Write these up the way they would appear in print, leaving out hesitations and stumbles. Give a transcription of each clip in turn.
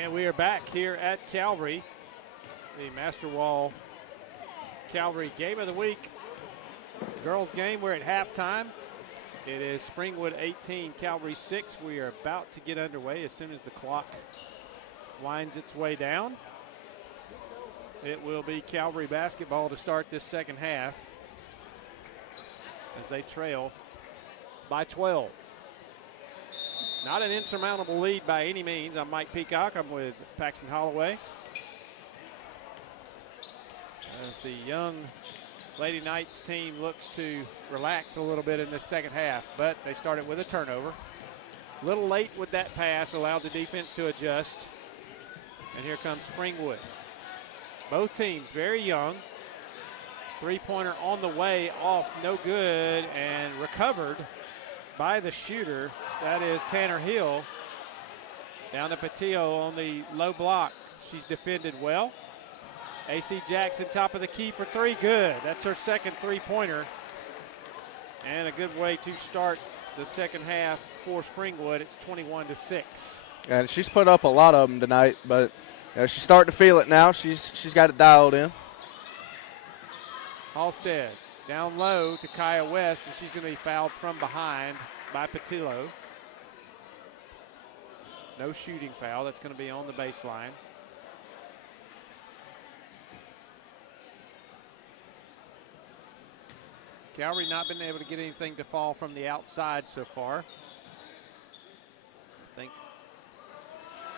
And we are back here at Calvary, the Master Wall Calvary Game of the Week. Girls game, we're at halftime. It is Springwood 18, Calvary 6. We are about to get underway as soon as the clock winds its way down. It will be Calvary basketball to start this second half as they trail by 12. Not an insurmountable lead by any means. I'm Mike Peacock. I'm with Paxton Holloway. As the young Lady Knights team looks to relax a little bit in this second half, but they started with a turnover. A little late with that pass, allowed the defense to adjust. And here comes Springwood. Both teams very young. Three-pointer on the way, off, no good, and recovered by the shooter. That is Tanner Hill. Down to Patillo on the low block. She's defended well. AC Jackson, top of the key for three, good. That's her second three-pointer. And a good way to start the second half for Springwood. It's 21-6. And she's put up a lot of them tonight, but she's starting to feel it now. She's got it dialed in. Halstead down low to Kaya West, and she's going to be fouled from behind by Patillo. No shooting foul. That's going to be on the baseline. Calvary not been able to get anything to fall from the outside so far. I think.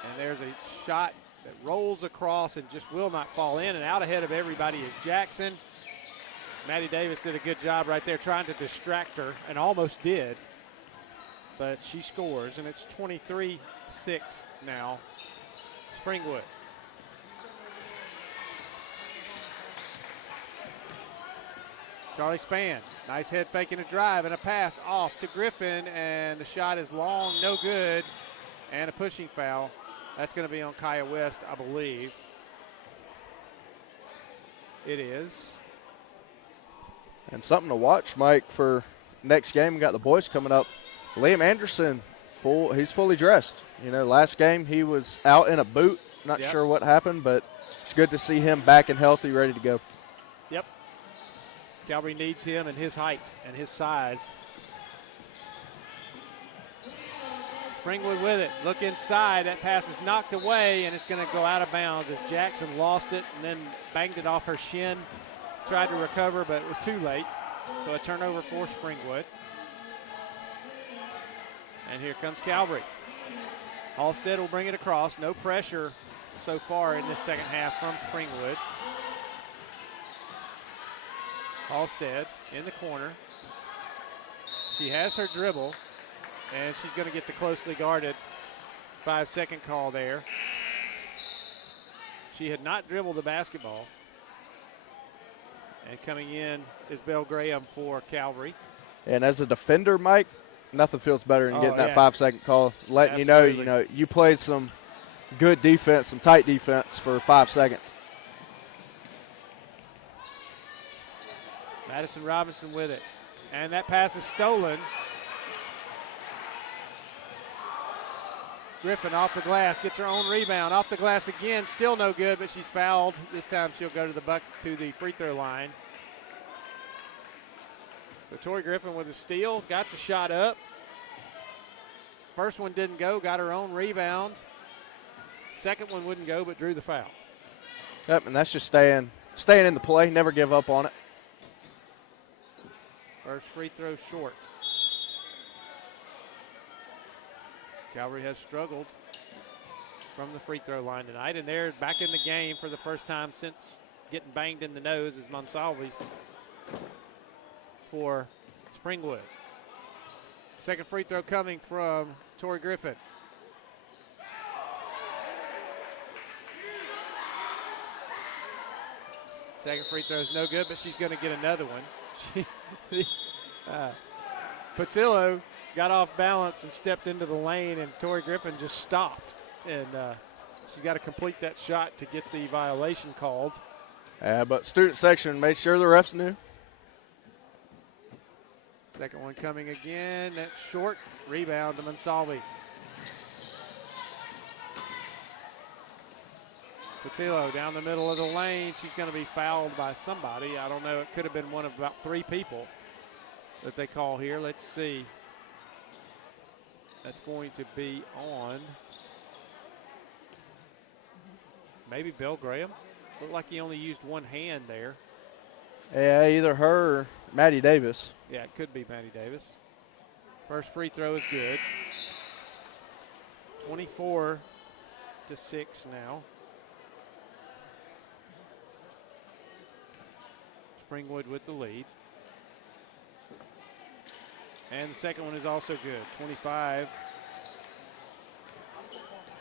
And there's a shot that rolls across and just will not fall in. And out ahead of everybody is Jackson. Maddie Davis did a good job right there trying to distract her, and almost did. But she scores, and it's 23-6 now. Springwood. Charlie Spann, nice head fake and a drive and a pass off to Griffin, and the shot is long, no good, and a pushing foul. That's going to be on Kaya West, I believe. It is. And something to watch, Mike, for next game. We got the boys coming up. Liam Anderson, he's fully dressed. You know, last game he was out in a boot. Not sure what happened, but it's good to see him back and healthy, ready to go. Yep. Calvary needs him and his height and his size. Springwood with it. Look inside. That pass is knocked away, and it's going to go out of bounds as Jackson lost it and then banged it off her shin. Tried to recover, but it was too late. So a turnover for Springwood. And here comes Calvary. Halstead will bring it across. No pressure so far in this second half from Springwood. Halstead in the corner. She has her dribble, and she's going to get the closely guarded 5-second call there. She had not dribbled the basketball. And coming in is Belle Graham for Calvary. And as a defender, Mike, nothing feels better than getting that 5-second call, letting Absolutely. you know you played some good defense, some tight defense for 5 seconds. Madison Robinson with it. And that pass is stolen. Griffin off the glass, gets her own rebound. Off the glass again, still no good, but she's fouled. This time she'll go to the free throw line. So Tori Griffin with a steal, got the shot up. First one didn't go, got her own rebound. Second one wouldn't go, but drew the foul. Yep, and that's just staying in the play, never give up on it. First free throw short. Calvary has struggled from the free throw line tonight, and they're back in the game for the first time since getting banged in the nose as Monsalves for Springwood. Second free throw coming from Tori Griffin. Second free throw is no good, but she's going to get another one. Patillo got off balance and stepped into the lane, and Tori Griffin just stopped. And she's got to complete that shot to get the violation called. But student section made sure the refs knew. Second one coming again. That's short. Rebound to Monsalve. Patillo down the middle of the lane. She's going to be fouled by somebody. I don't know. It could have been one of about 3 people that they call here. Let's see. That's going to be on maybe Bill Graham. Looked like he only used one hand there. Yeah, either her or Maddie Davis. Yeah, it could be Maddie Davis. First free throw is good. 24-6 now. Springwood with the lead. And the second one is also good.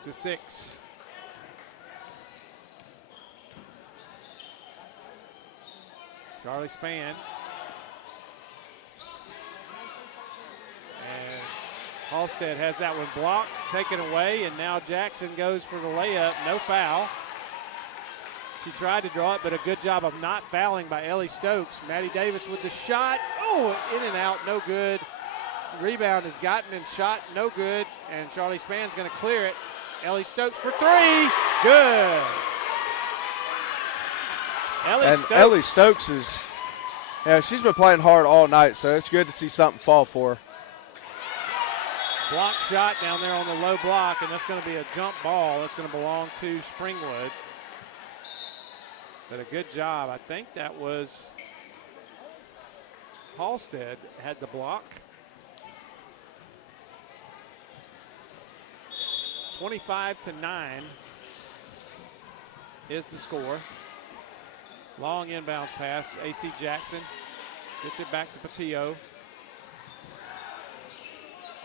25-6. Charlie Spann. And Halstead has that one blocked, taken away, and now Jackson goes for the layup. No foul. She tried to draw it, but a good job of not fouling by Ellie Stokes. Maddie Davis with the shot. Oh, in and out, no good. The rebound is gotten and shot, no good. And Charlie Spann's going to clear it. Ellie Stokes for 3. Good. Ellie Stokes is, she's been playing hard all night, so it's good to see something fall for her. Block shot down there on the low block, and that's going to be a jump ball. That's going to belong to Springwood. But a good job. I think that was Halstead had the block. 25-9 is the score. Long inbounds pass. A.C. Jackson gets it back to Patillo.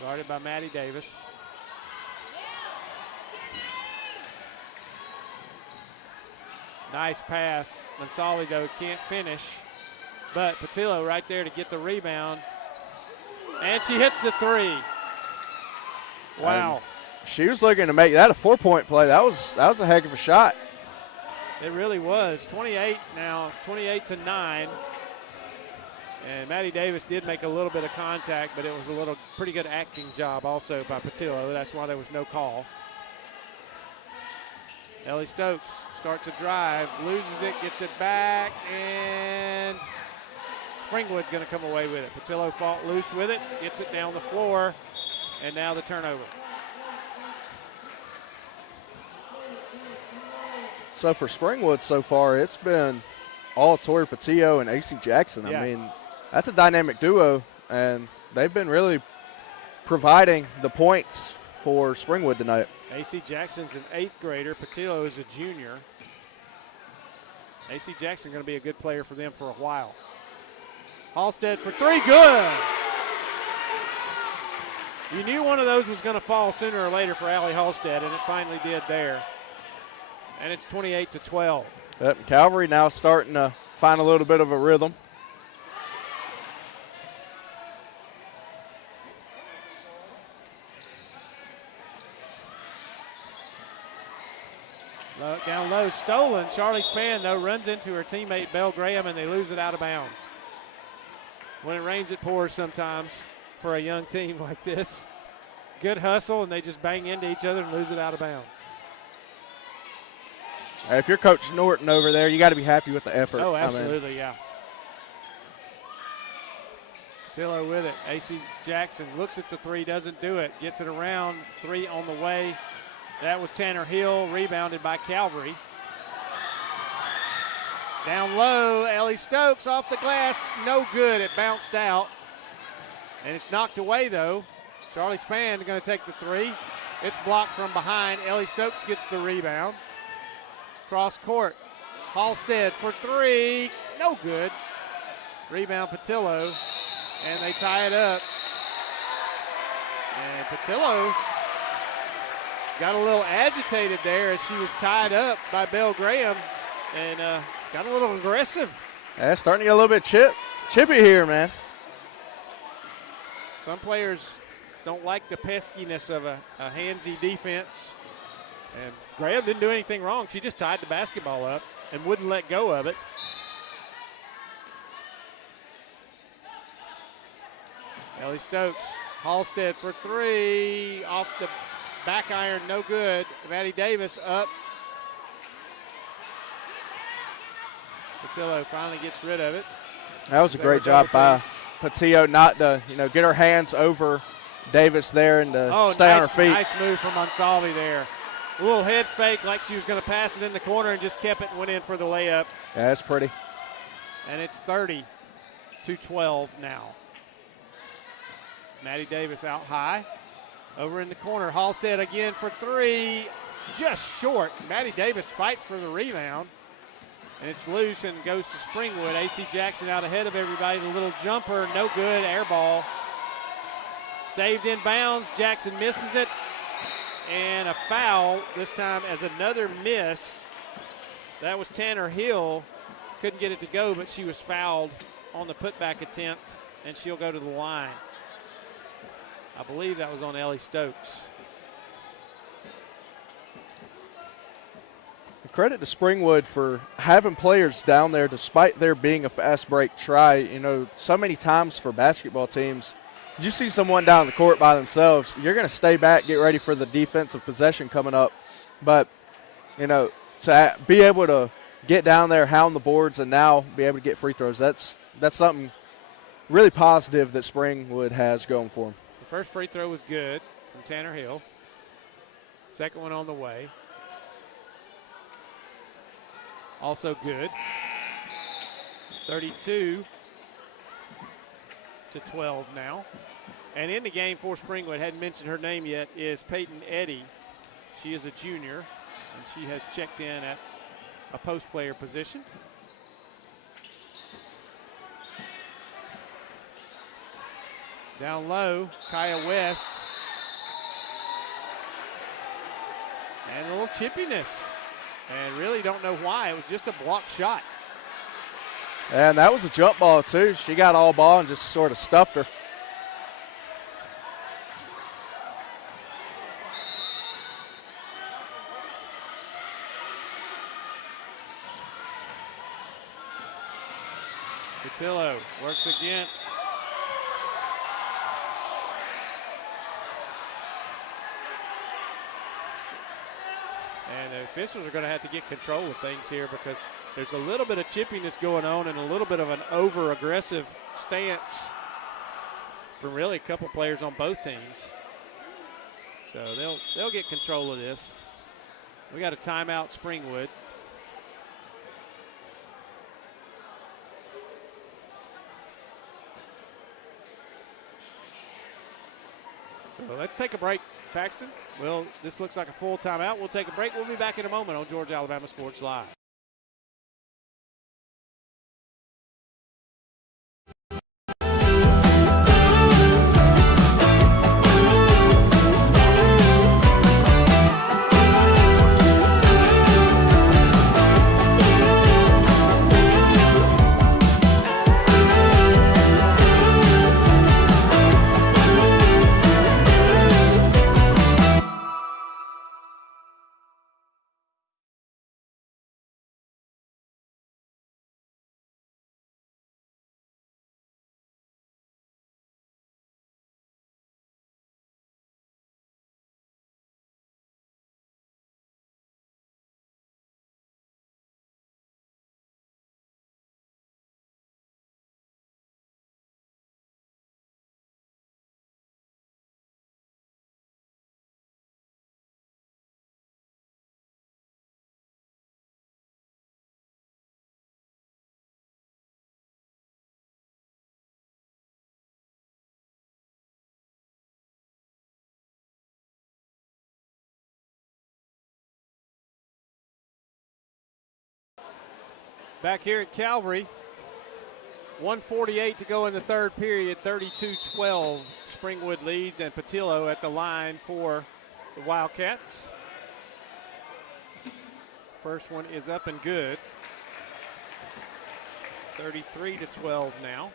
Guarded by Maddie Davis. Nice pass. Mansali, though, can't finish. But Patillo right there to get the rebound. And she hits the 3. Wow. And she was looking to make that a 4-point play. That was a heck of a shot. It really was. 28 now, 28-9. And Maddie Davis did make a little bit of contact, but it was a pretty good acting job also by Patillo. That's why there was no call. Ellie Stokes starts a drive, loses it, gets it back, and Springwood's going to come away with it. Patillo fought loose with it, gets it down the floor, and now the turnover. So for Springwood so far, it's been all Tori Patillo and A.C. Jackson. Yeah. I mean, that's a dynamic duo, and they've been really providing the points for Springwood tonight. A.C. Jackson's an 8th grader. Patillo is a junior. A.C. Jackson going to be a good player for them for a while. Halstead for 3, good. You knew one of those was going to fall sooner or later for Allie Halstead, and it finally did there. And it's 28-12. Yep, Calvary now starting to find a little bit of a rhythm. Down low, stolen. Charlie Spann, though, runs into her teammate, Belle Graham, and they lose it out of bounds. When it rains, it pours sometimes for a young team like this. Good hustle, and they just bang into each other and lose it out of bounds. If you're Coach Norton over there, you got to be happy with the effort. Oh, absolutely, yeah. Patillo with it. A.C. Jackson looks at the 3, doesn't do it. Gets it around, 3 on the way. That was Tanner Hill, rebounded by Calvary. Down low, Ellie Stokes off the glass, no good. It bounced out, and it's knocked away, though. Charlie Spann going to take the 3. It's blocked from behind. Ellie Stokes gets the rebound. Cross court. Halstead for 3, no good. Rebound Patillo, and they tie it up. And Patillo got a little agitated there as she was tied up by Belle Graham and got a little aggressive. Yeah, starting to get a little bit chippy here, man. Some players don't like the peskiness of a handsy defense. And Graham didn't do anything wrong. She just tied the basketball up and wouldn't let go of it. Ellie Stokes, Halstead for 3, off the back iron, no good. Maddie Davis up. Patillo finally gets rid of it. That was a great job by Patillo not to, get her hands over Davis there and to stay on her feet. Nice move from Monsalvi there. A little head fake like she was going to pass it in the corner and just kept it and went in for the layup. Yeah, that's pretty. And it's 30-12 now. Maddie Davis out high. Over in the corner, Halstead again for three. Just short. Maddie Davis fights for the rebound. And it's loose and goes to Springwood. A.C. Jackson out ahead of everybody. The little jumper, no good, air ball. Saved in bounds. Jackson misses it. And a foul, this time as another miss. That was Tanner Hill. Couldn't get it to go, but she was fouled on the putback attempt, and she'll go to the line. I believe that was on Ellie Stokes. Credit to Springwood for having players down there despite there being a fast break try. So many times for basketball teams, you see someone down the court by themselves, you're going to stay back, get ready for the defensive possession coming up. But, to be able to get down there, hound the boards, and now be able to get free throws, that's something really positive that Springwood has going for them. The first free throw was good from Tanner Hill. Second one on the way. Also good. 32-12 now. And in the game for Springwood, hadn't mentioned her name yet, is Peyton Eddy. She is a junior, and she has checked in at a post player position. Down low, Kaya West. And a little chippiness. And really don't know why. It was just a blocked shot. And that was a jump ball, too. She got all ball and just sort of stuffed her. Patillo works against. And the officials are going to have to get control of things here because there's a little bit of chippiness going on and a little bit of an over-aggressive stance from really a couple players on both teams. So they'll get control of this. We got a timeout, Springwood. So let's take a break, Paxton. Well, this looks like a full timeout. We'll take a break. We'll be back in a moment on Georgia Alabama Sports Live. Back here at Calvary, 1:48 to go in the third period, 32-12. Springwood leads, and Patillo at the line for the Wildcats. First one is up and good. 33-12 now.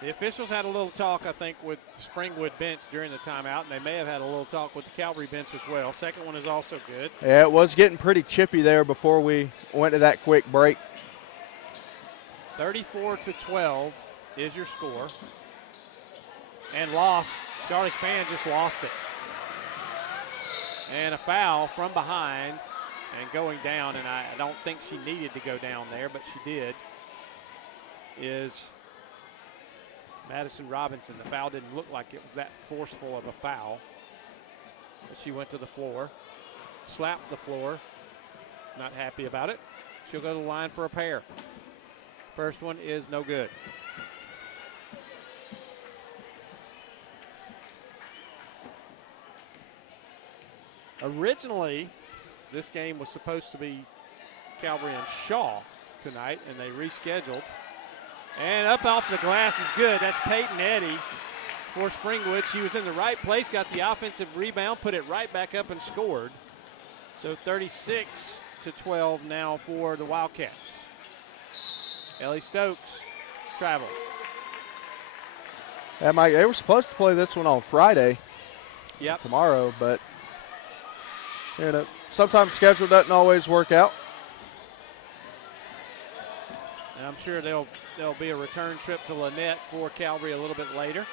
The officials had a little talk, I think, with the Springwood bench during the timeout, and they may have had a little talk with the Calvary bench as well. Second one is also good. Yeah, it was getting pretty chippy there before we went to that quick break. 34-12 is your score. And lost. Charlie Spann just lost it. And a foul from behind And going down, and I don't think she needed to go down there, but she did, is Madison Robinson. The foul didn't look like it was that forceful of a foul. But she went to the floor, slapped the floor, not happy about it. She'll go to the line for a pair. First one is no good. Originally, this game was supposed to be Calvary and Shaw tonight, and they rescheduled. And up off the glass is good. That's Peyton Eddy for Springwood. She was in the right place, got the offensive rebound, put it right back up and scored. So 36-12 now for the Wildcats. Ellie Stokes travel. Yeah, Mike, they were supposed to play this one on Friday. Yep. Tomorrow, but sometimes schedule doesn't always work out. And I'm sure there'll be a return trip to Lynette for Calvary a little bit later.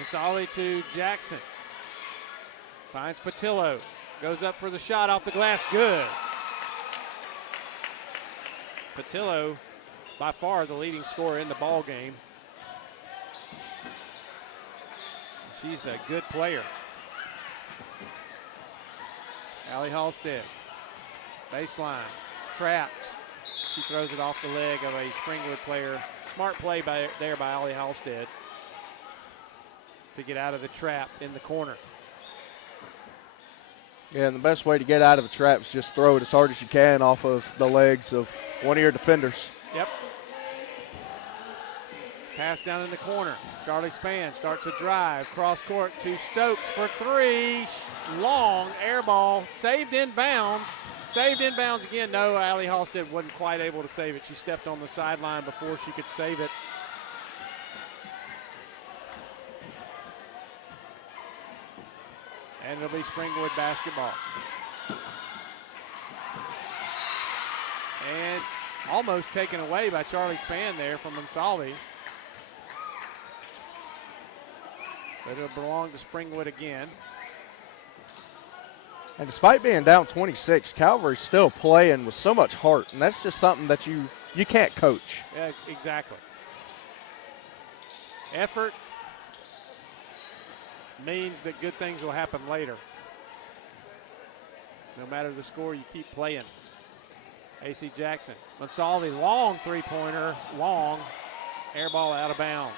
It's Ollie to Jackson. Finds Patillo. Goes up for the shot off the glass. Good. Patillo, by far the leading scorer in the ball game. She's a good player. Allie Halstead. Baseline. Trapped. She throws it off the leg of a Springwood player. Smart play there by Allie Halstead to get out of the trap in the corner. Yeah, and the best way to get out of the trap is just throw it as hard as you can off of the legs of one of your defenders. Yep. Pass down in the corner. Charlie Spann starts a drive. Cross court to Stokes for three. Long air ball. Saved in bounds. Saved in bounds again. No, Allie Halstead wasn't quite able to save it. She stepped on the sideline before she could save it. And it'll be Springwood basketball. And almost taken away by Charlie Spann there from Monsalve. But it'll belong to Springwood again. And despite being down 26, Calvary's still playing with so much heart, and that's just something that you can't coach. Yeah, exactly. Effort means that good things will happen later. No matter the score, you keep playing. A.C. Jackson. Monsalve, long three-pointer, long. Air ball out of bounds.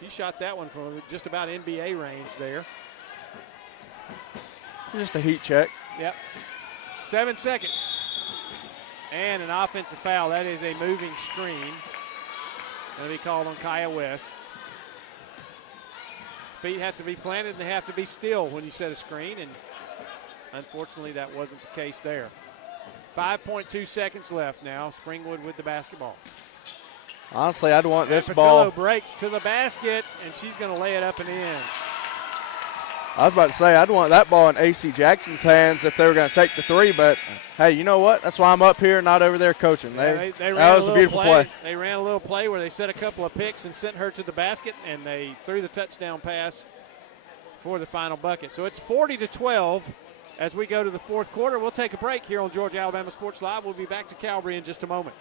She shot that one from just about NBA range there. Just a heat check. Yep. 7 seconds. And an offensive foul. That is a moving screen. Going to be called on Kaya West. Feet have to be planted and they have to be still when you set a screen, and unfortunately that wasn't the case there. 5.2 seconds left now. Springwood with the basketball. Honestly, I'd want this Patillo ball. breaks to the basket, and she's going to lay it up and in. I was about to say, I'd want that ball in A.C. Jackson's hands if they were going to take the three, but hey, you know what? That's why I'm up here, not over there coaching. Yeah, that was a beautiful play. They ran a little play where they set a couple of picks and sent her to the basket, and they threw the touchdown pass for the final bucket. So it's 40-12 as we go to the fourth quarter. We'll take a break here on Georgia Alabama Sports Live. We'll be back to Calvary in just a moment.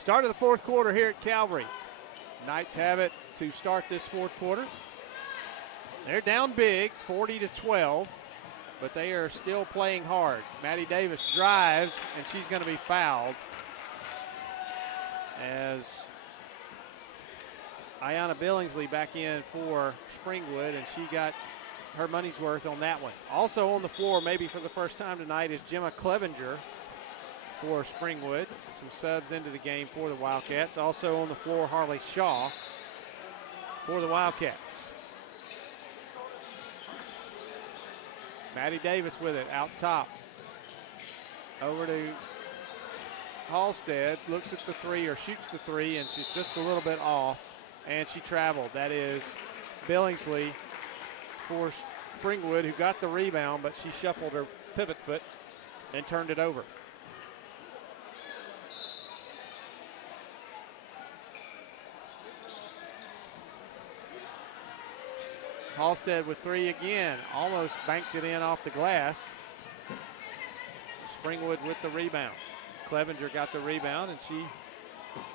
Start of the fourth quarter here at Calvary. Knights have it to start this fourth quarter. They're down big, 40-12, but they are still playing hard. Maddie Davis drives, and she's going to be fouled as Ayanna Billingsley back in for Springwood, and she got her money's worth on that one. Also on the floor, maybe for the first time tonight, is Gemma Clevenger for Springwood. Some subs into the game for the Wildcats. Also on the floor, Harley Shaw for the Wildcats. Maddie Davis with it out top. Over to Halstead, looks at the three or shoots the three, and she's just a little bit off, and she traveled. That is Billingsley for Springwood, who got the rebound, but she shuffled her pivot foot and turned it over. Halstead with three again, almost banked it in off the glass. Springwood with the rebound. Clevenger got the rebound, and she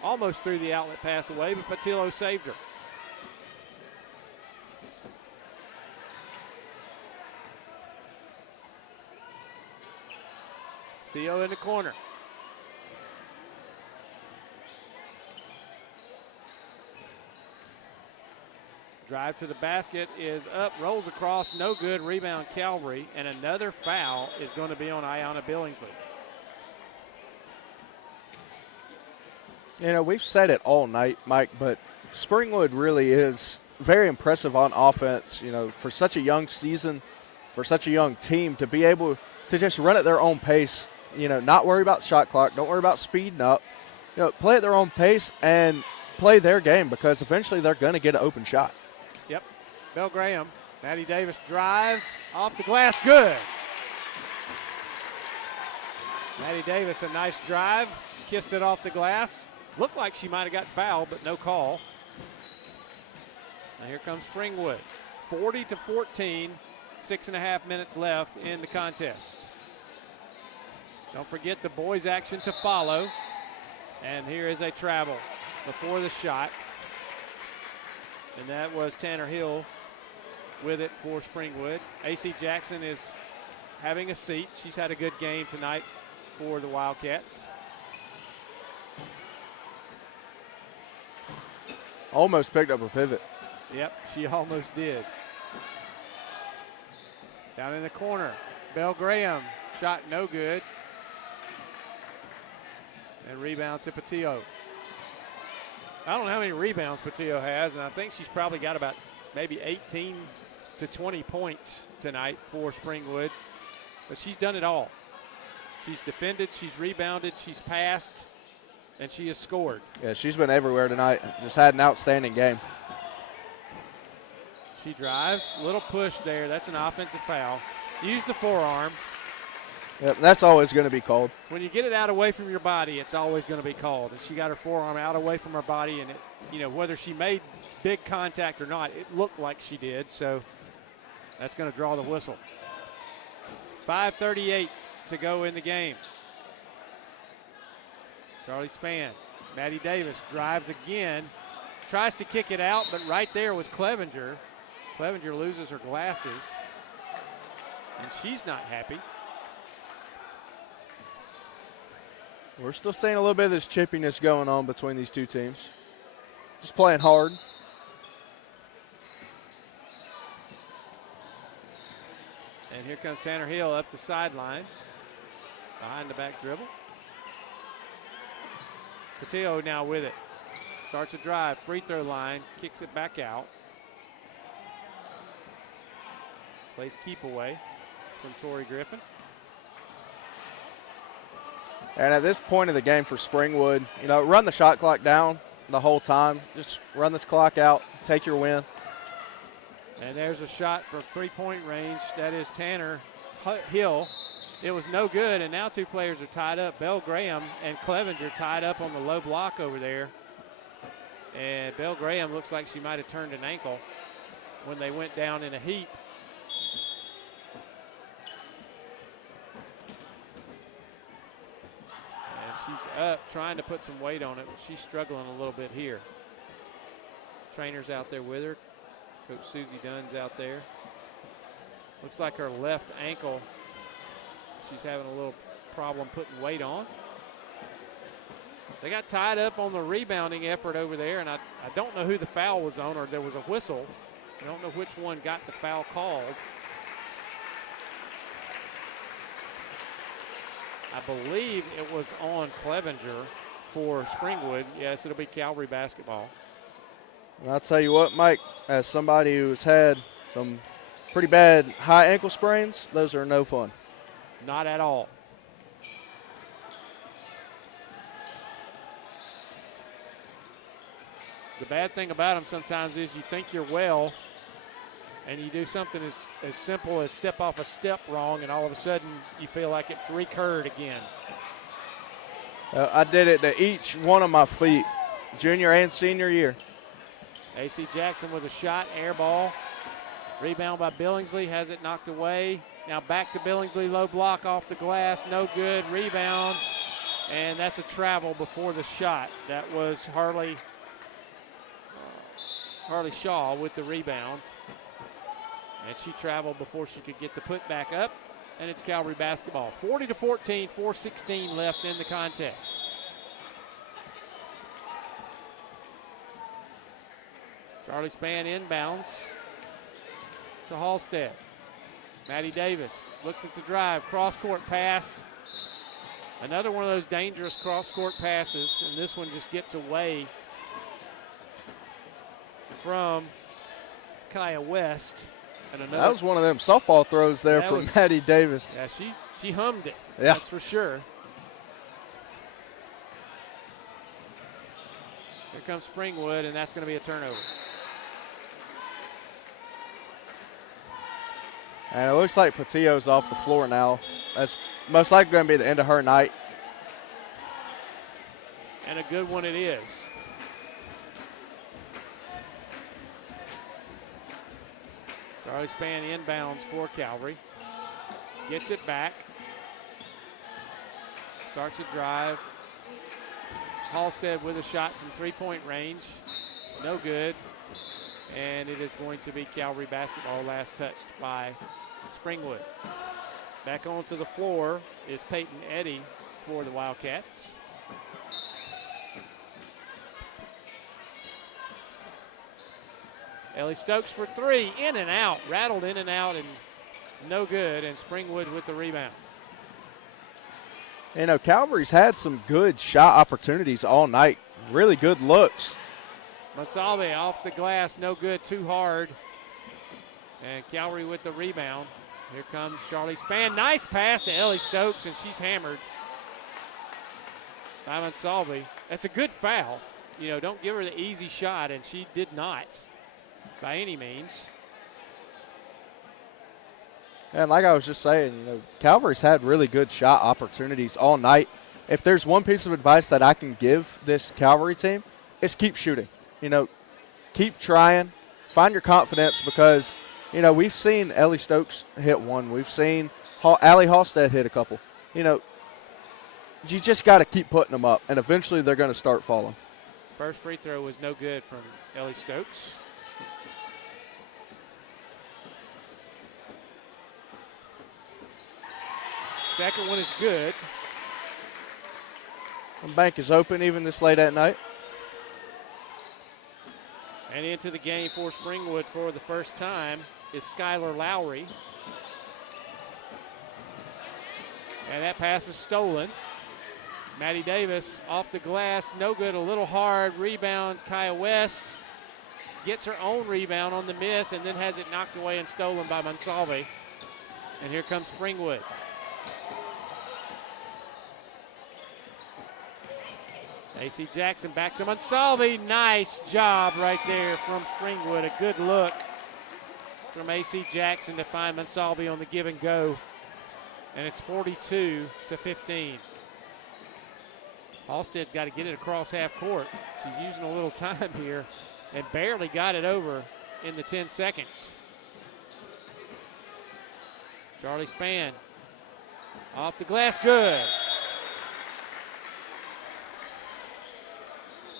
almost threw the outlet pass away, but Patillo saved her. Patillo in the corner. Drive to the basket is up, rolls across, no good. Rebound Calvary, and another foul is going to be on Ayanna Billingsley. You know, we've said it all night, Mike, but Springwood really is very impressive on offense. You know, for such a young season, for such a young team, to be able to just run at their own pace, you know, not worry about shot clock, don't worry about speeding up. You know, play at their own pace and play their game, because eventually they're going to get an open shot. Yep. Belle Graham. Maddie Davis drives off the glass. Good. Maddie Davis, a nice drive. Kissed it off the glass. Looked like she might have got fouled, but no call. Now here comes Springwood. 40-14. 6.5 minutes left in the contest. Don't forget the boys' action to follow. And here is a travel before the shot. And that was Tanner Hill with it for Springwood. AC Jackson is having a seat. She's had a good game tonight for the Wildcats. Almost picked up her pivot. Yep, she almost did. Down in the corner, Belle Graham, shot no good. And rebound to Patillo. I don't know how many rebounds Patillo has, and I think she's probably got about maybe 18 to 20 points tonight for Springwood. But she's done it all. She's defended, she's rebounded, she's passed, and she has scored. Yeah, she's been everywhere tonight. Just had an outstanding game. She drives, little push there. That's an offensive foul. Use the forearm. Yep, that's always going to be called. When you get it out away from your body, it's always going to be called. And she got her forearm out away from her body, and it, you know, whether she made big contact or not, it looked like she did. So that's going to draw the whistle. 5:38 to go in the game. Charlie Spann, Maddie Davis drives again, tries to kick it out, but right there was Clevenger. Clevenger loses her glasses, and she's not happy. We're still seeing a little bit of this chippiness going on between these two teams. Just playing hard. And here comes Tanner Hill up the sideline. Behind the back dribble. Patillo now with it. Starts a drive, free throw line, kicks it back out. Plays keep away from Tori Griffin. And at this point of the game for Springwood, you know, run the shot clock down the whole time. Just run this clock out, take your win. And there's a shot from three-point range. That is Tanner Hill. It was no good, and now two players are tied up. Belle Graham and Clevenger tied up on the low block over there. And Belle Graham looks like she might have turned an ankle when they went down in a heap. And she's up trying to put some weight on it, but she's struggling a little bit here. Trainer's out there with her. Coach Susie Dunn's out there. Looks like her left ankle, she's having a little problem putting weight on. They got tied up on the rebounding effort over there, and I don't know who the foul was on, or there was a whistle. I don't know which one got the foul called. I believe it was on Clevenger for Springwood. Yes, it'll be Calvary basketball. And I'll tell you what, Mike, as somebody who's had some pretty bad high ankle sprains, those are no fun. Not at all. The bad thing about them sometimes is you think you're well, and you do something as simple as step off a step wrong, and all of a sudden you feel like it's recurred again. I did it to each one of my feet, junior and senior year. A.C. Jackson with a shot, air ball. Rebound by Billingsley, has it knocked away. Now back to Billingsley, low block off the glass, no good. Rebound, and that's a travel before the shot. That was Harley Shaw with the rebound. And she traveled before she could get the put back up. And it's Calvary basketball. 40-14, 4:16 left in the contest. Charlie Spann inbounds to Halstead. Maddie Davis looks at the drive, cross-court pass. Another one of those dangerous cross-court passes, and this one just gets away from Kaya West. And that was one of them softball throws there from Maddie Davis. Yeah, she hummed it, yeah. That's for sure. Here comes Springwood, and that's going to be a turnover. And it looks like Patillo's off the floor now. That's most likely going to be the end of her night. And a good one it is. Charlie Spann inbounds for Calvary. Gets it back. Starts a drive. Halstead with a shot from three-point range. No good. And it is going to be Calvary basketball, last touched by Springwood. Back onto the floor is Peyton Eddy for the Wildcats. Ellie Stokes for three, in and out, rattled in and out, and no good, and Springwood with the rebound. You know, Calvary's had some good shot opportunities all night, really good looks. Monsalve off the glass, no good, too hard. And Calvary with the rebound. Here comes Charlie Spann. Nice pass to Ellie Stokes, and she's hammered by Monsalve. That's a good foul. You know, don't give her the easy shot, and she did not by any means. And like I was just saying, you know, Calvary's had really good shot opportunities all night. If there's one piece of advice that I can give this Calvary team, it's keep shooting. You know, keep trying, find your confidence, because, you know, we've seen Ellie Stokes hit one. We've seen Allie Halstead hit a couple. You know, you just got to keep putting them up, and eventually they're going to start falling. First free throw was no good from Ellie Stokes. Second one is good. The bank is open even this late at night. And into the game for Springwood for the first time is Skylar Lowry. And that pass is stolen. Maddie Davis off the glass, no good, a little hard. Rebound, Kaya West gets her own rebound on the miss and then has it knocked away and stolen by Monsalve. And here comes Springwood. A.C. Jackson back to Monsalve. Nice job right there from Springwood. A good look from A.C. Jackson to find Monsalve on the give and go. And it's 42-15. Halstead got to get it across half court. She's using a little time here and barely got it over in the 10 seconds. Charlie Spann off the glass, good.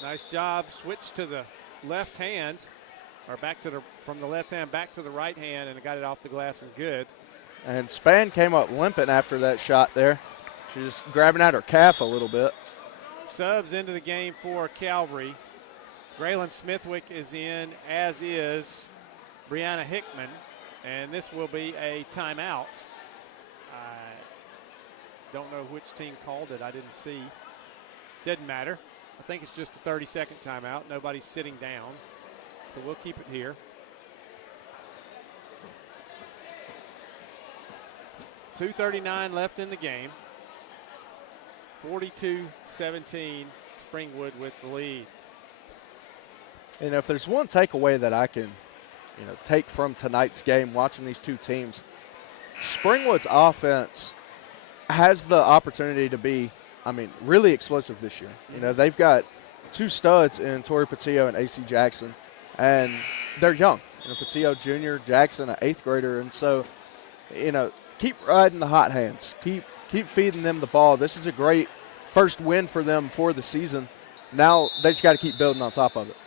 Nice job. Switch to the left hand, or from the left hand back to the right hand, and got it off the glass and good. And Spann came up limping after that shot there. She's just grabbing at her calf a little bit. Subs into the game for Calvary. Graylin Smithwick is in, as is Brianna Hickman, and this will be a timeout. I don't know which team called it. I didn't see. Didn't matter. I think it's just a 30-second timeout. Nobody's sitting down, so we'll keep it here. 2:39 left in the game. 42-17, Springwood with the lead. And if there's one takeaway that I can, take from tonight's game, watching these two teams, Springwood's offense has the opportunity to be, really explosive this year. They've got two studs in Tori Patillo and AC Jackson, and they're young. Patillo Jr., Jackson, an 8th grader, and so, keep riding the hot hands. Keep feeding them the ball. This is a great first win for them for the season. Now they just got to keep building on top of it.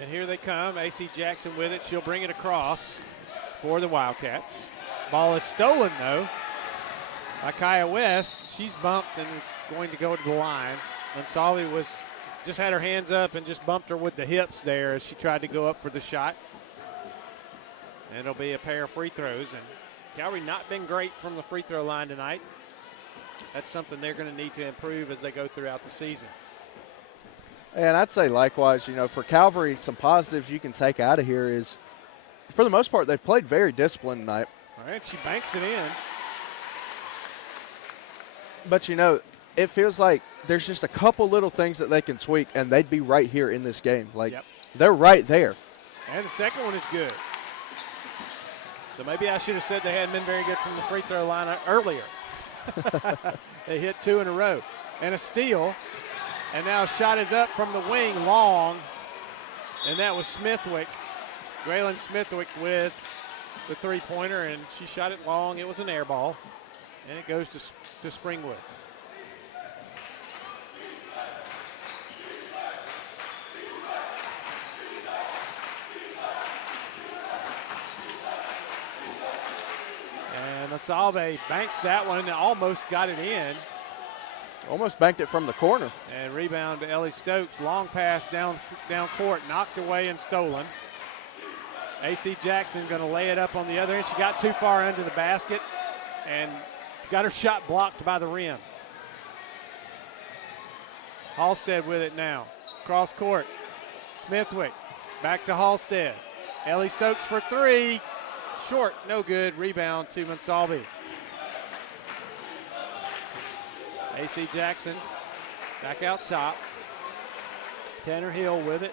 And here they come. AC Jackson with it. She'll bring it across for the Wildcats. Ball is stolen, though, by Kaya West. She's bumped and is going to go to the line. Monsalve just had her hands up and just bumped her with the hips there as she tried to go up for the shot. And it'll be a pair of free throws. And Calvary not been great from the free throw line tonight. That's something they're going to need to improve as they go throughout the season. And I'd say likewise, for Calvary, some positives you can take out of here is, for the most part, they've played very disciplined tonight. All right, she banks it in. But, it feels like there's just a couple little things that they can tweak, and they'd be right here in this game. They're right there. And the second one is good. So maybe I should have said they hadn't been very good from the free throw line earlier. They hit 2 in a row. And a steal. And now a shot is up from the wing, long. And that was Smithwick. Graylin Smithwick with the three-pointer, and she shot it long. It was an air ball. And it goes to Springwood. And Monsalve banks that one and almost got it in. Almost banked it from the corner. And rebound to Ellie Stokes. Long pass down court, knocked away and stolen. AC Jackson going to lay it up on the other end. She got too far under the basket and got her shot blocked by the rim. Halstead with it now. Cross court. Smithwick back to Halstead. Ellie Stokes for 3. Short, no good. Rebound to Monsalve. AC Jackson back out top. Tanner Hill with it.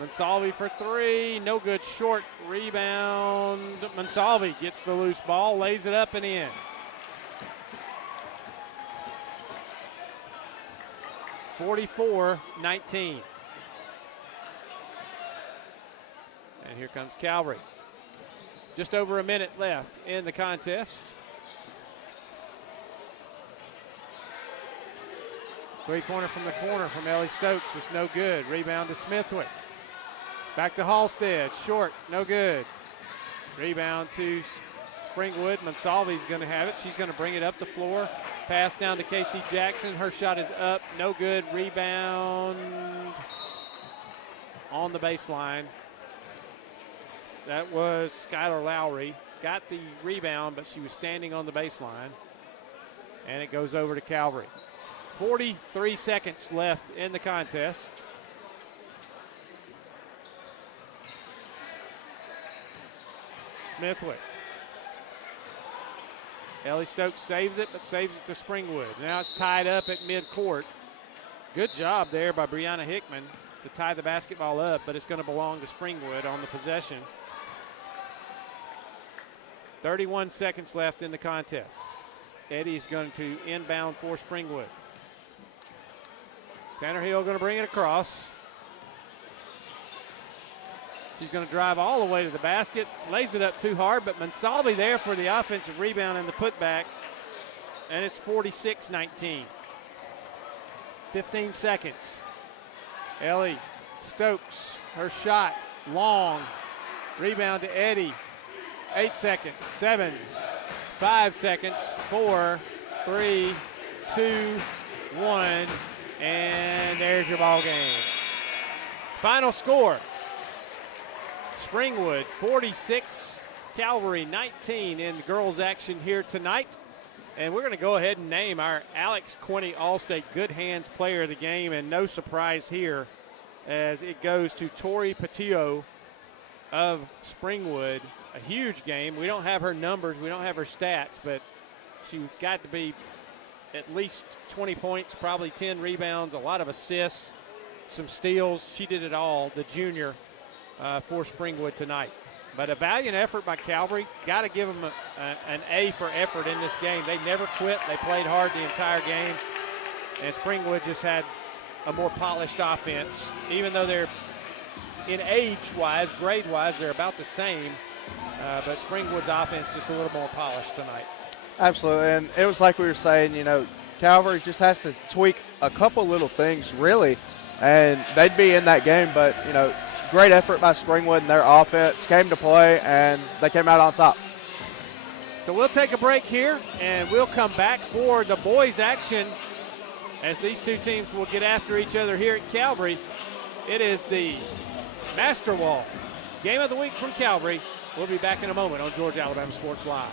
Monsalve for 3. No good. Short. Rebound. Monsalve gets the loose ball, lays it up and in. (44-19). And here comes Calvary. Just over a minute left in the contest. Three-pointer from the corner from Ellie Stokes was no good. Rebound to Smithwick. Back to Halstead. Short, no good. Rebound to Springwood. Monsalve's going to have it. She's going to bring it up the floor. Pass down to Casey Jackson. Her shot is up, no good. Rebound on the baseline. That was Skylar Lowry. Got the rebound, but she was standing on the baseline. And it goes over to Calvary. 43 seconds left in the contest. Smithwick. Ellie Stokes saves it, but saves it to Springwood. Now it's tied up at midcourt. Good job there by Brianna Hickman to tie the basketball up, but it's going to belong to Springwood on the possession. 31 seconds left in the contest. Eddie's going to inbound for Springwood. Tanner Hill going to bring it across. She's going to drive all the way to the basket. Lays it up too hard, but Monsalve there for the offensive rebound and the putback. And it's 46-19. 15 seconds. Ellie Stokes, her shot, long. Rebound to Eddie. 8 seconds, 7, 5 seconds, 4, 3, 2, 1, and there's your ball game. Final score, Springwood 46, Calvary 19 in the girls action here tonight. And we're going to go ahead and name our Alex Quinney All-State Good Hands Player of the Game, and no surprise here as it goes to Tori Patillo of Springwood. A huge game. We don't have her numbers, we don't have her stats, but she got to be at least 20 points, probably 10 rebounds, a lot of assists, some steals. She did it all, the junior, for Springwood tonight. But a valiant effort by Calvary. Got to give them an A for effort in this game. They never quit. They played hard the entire game. And Springwood just had a more polished offense. Even though they're, in age-wise, grade-wise, they're about the same. But Springwood's offense just a little more polished tonight. Absolutely, and it was like we were saying, Calvary just has to tweak a couple little things, really, and they'd be in that game. But, great effort by Springwood, and their offense came to play, and they came out on top. So we'll take a break here, and we'll come back for the boys' action as these two teams will get after each other here at Calvary. It is the Master Wall Game of the Week from Calvary. We'll be back in a moment on Georgia Alabama Sports Live.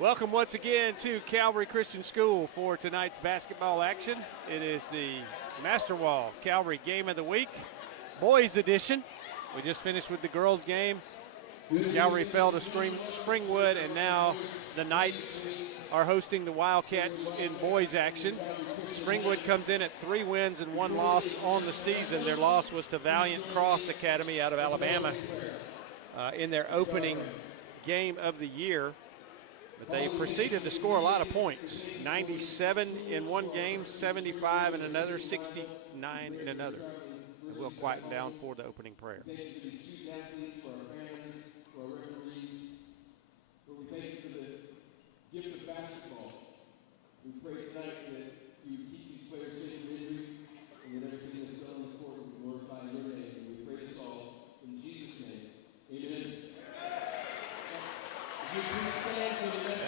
Welcome once again to Calvary Christian School for tonight's basketball action. It is the Master Wall Calvary Game of the Week, boys edition. We just finished with the girls game. Calvary fell to Springwood, and now the Knights are hosting the Wildcats in boys action. Springwood comes in at 3 wins and 1 loss on the season. Their loss was to Valiant Cross Academy out of Alabama in their opening game of the year. But they proceeded to score a lot of points. 97 in one game, 75 in another, 69 in another. And we'll quieten down for the opening prayer. Thank you for the student athletes, for our families, for our referees. Lord, we thank you for the gift of basketball. We pray tonight that you keep these players safe from injury and that everything that's on the court will glorify your name. We pray this all in Jesus' name. Amen.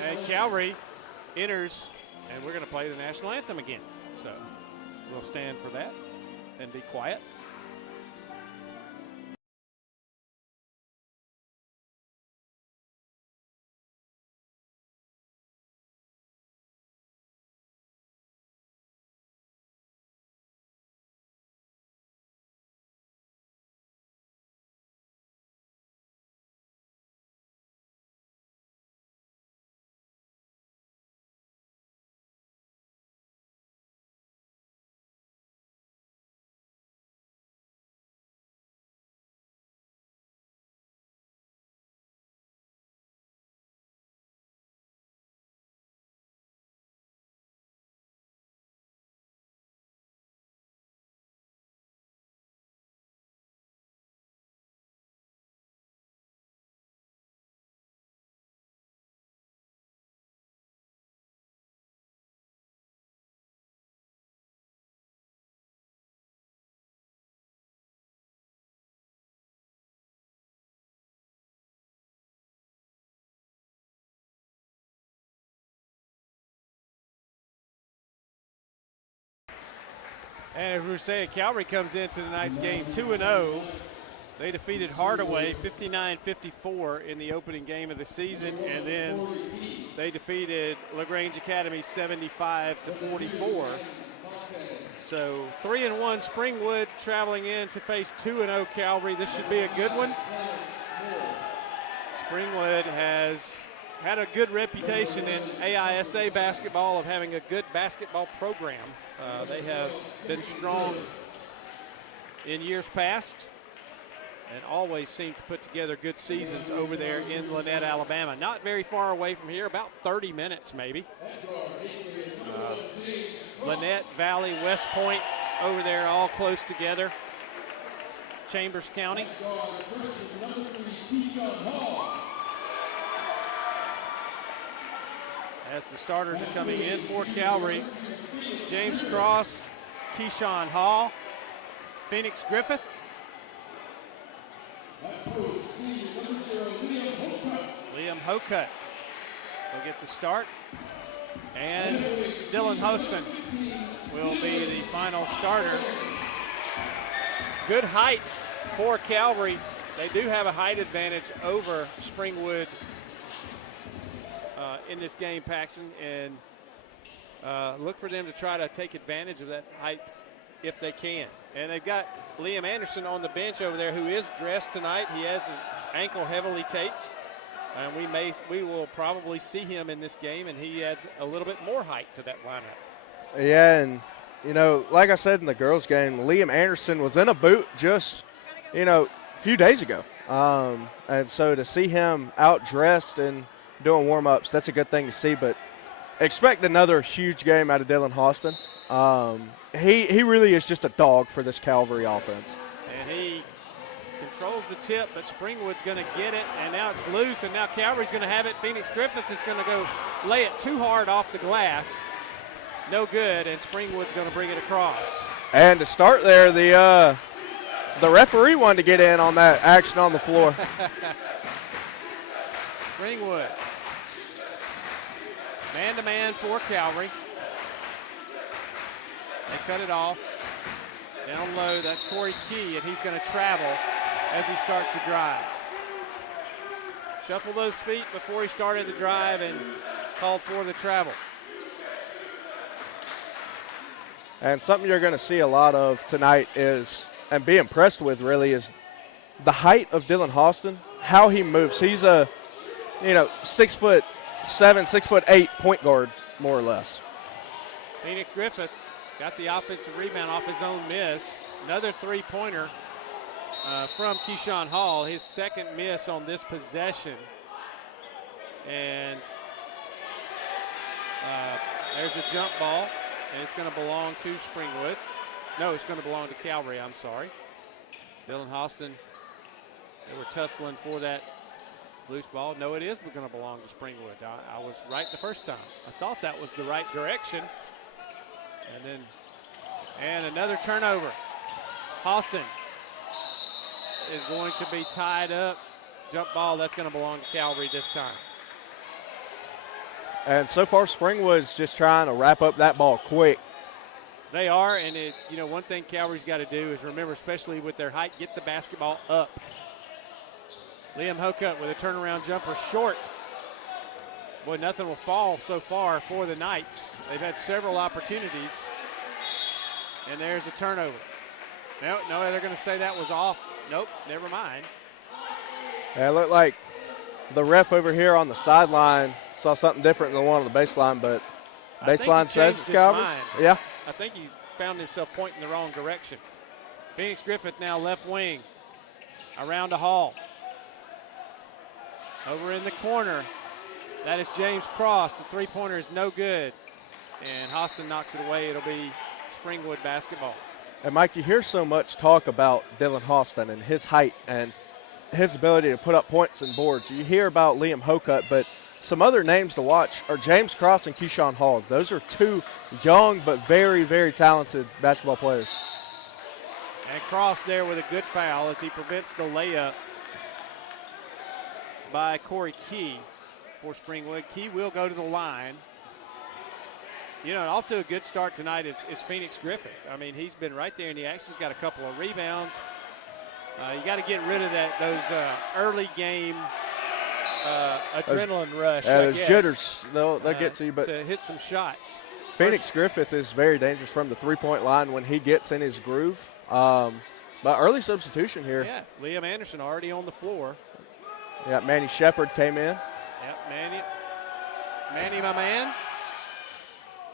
And Calvary enters, and we're going to play the national anthem again. So we'll stand for that and be quiet. And as we were saying, Calvary comes into tonight's game 2-0. They defeated Hardaway 59-54 in the opening game of the season, and then they defeated LaGrange Academy 75-44. So 3-1 Springwood traveling in to face 2-0 Calvary. This should be a good one. Springwood has had a good reputation in AISA basketball of having a good basketball program. They have been strong in years past and always seem to put together good seasons over there in Lynette, Alabama. Not very far away from here, about 30 minutes maybe. Lynette, Valley, West Point over there all close together. Chambers County. As the starters are coming in for Calvary, James Cross, Keyshawn Hall, Phoenix Griffith, Liam Hocutt will get the start, and Dylan Hostin will be the final starter. Good height for Calvary. They do have a height advantage over Springwood in this game, Paxton, and look for them to try to take advantage of that height if they can. And they've got Liam Anderson on the bench over there who is dressed tonight. He has his ankle heavily taped, and we will probably see him in this game, and he adds a little bit more height to that lineup. Yeah, and, you know, like I said in the girls' game, Liam Anderson was in a boot just, a few days ago. And so to see him out dressed and doing warm-ups, that's a good thing to see. But expect another huge game out of Dylan Hostin. He really is just a dog for this Calvary offense. And he controls the tip, but Springwood's going to get it, and now it's loose, and now Calvary's going to have it. Phoenix Griffith is going to go lay it too hard off the glass. No good, and Springwood's going to bring it across. And to start there, the referee wanted to get in on that action on the floor. Springwood. Man-to-man for Calvary. They cut it off. Down low, that's Corey Key, and he's going to travel as he starts the drive. Shuffle those feet before he started the drive, and called for the travel. And something you're going to see a lot of tonight is, and be impressed with really, is the height of Dylan Austin, how he moves. He's a, 6'7", 6'8" point guard, more or less. Phoenix Griffith got the offensive rebound off his own miss. Another three-pointer from Keyshawn Hall, his second miss on this possession. And there's a jump ball, and it's going to belong to Springwood. No, it's going to belong to Calvary, I'm sorry. Dylan Austin, they were tussling for that loose ball. No, it is going to belong to Springwood. I was right the first time. I thought that was the right direction. And another turnover. Austin is going to be tied up. Jump ball, that's going to belong to Calvary this time. And so far, Springwood's just trying to wrap up that ball quick. They are, and one thing Calvary's got to do is remember, especially with their height, get the basketball up. Liam Hocutt with a turnaround jumper short. Boy, nothing will fall so far for the Knights. They've had several opportunities, and there's a turnover. No, they're going to say that was off. Nope, never mind. Yeah, it looked like the ref over here on the sideline saw something different than the one on the baseline, but baseline says it's Calvary. Yeah. I think he found himself pointing the wrong direction. Phoenix Griffith now left wing. Around to Hall. Over in the corner. That is James Cross. The three-pointer is no good. And Austin knocks it away. It'll be Springwood basketball. And, Mike, you hear so much talk about Dylan Austin and his height and his ability to put up points and boards. You hear about Liam Hocutt, but some other names to watch are James Cross and Keyshawn Hall. Those are two young but very, very talented basketball players. And Cross there with a good foul as he prevents the layup by Corey Key for Springwood. Key will go to the line. Off to a good start tonight is Phoenix Griffith. I mean, he's been right there in the action. He's got a couple of rebounds. You got to get rid of those early game adrenaline rush. Those jitters, they'll get to you. But to hit some shots. Phoenix Griffith is very dangerous from the three-point line when he gets in his groove. But early substitution here. Yeah, Liam Anderson already on the floor. Yeah, Manny Shepard came in. Yep, Manny, my man.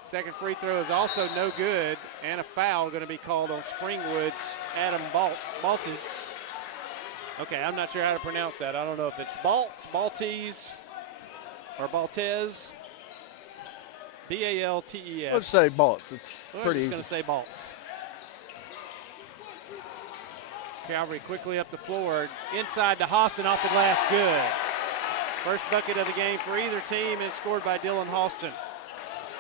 Second free throw is also no good, and a foul going to be called on Springwood's Adam Baltes. Okay, I'm not sure how to pronounce that. I don't know if it's Baltes, or Baltes. B-A-L-T-E-S. Let's say Baltes. It's pretty easy. I'm just going to say Baltes. Calvary quickly up the floor. Inside to Austin, off the glass, good. First bucket of the game for either team is scored by Dylan Austin.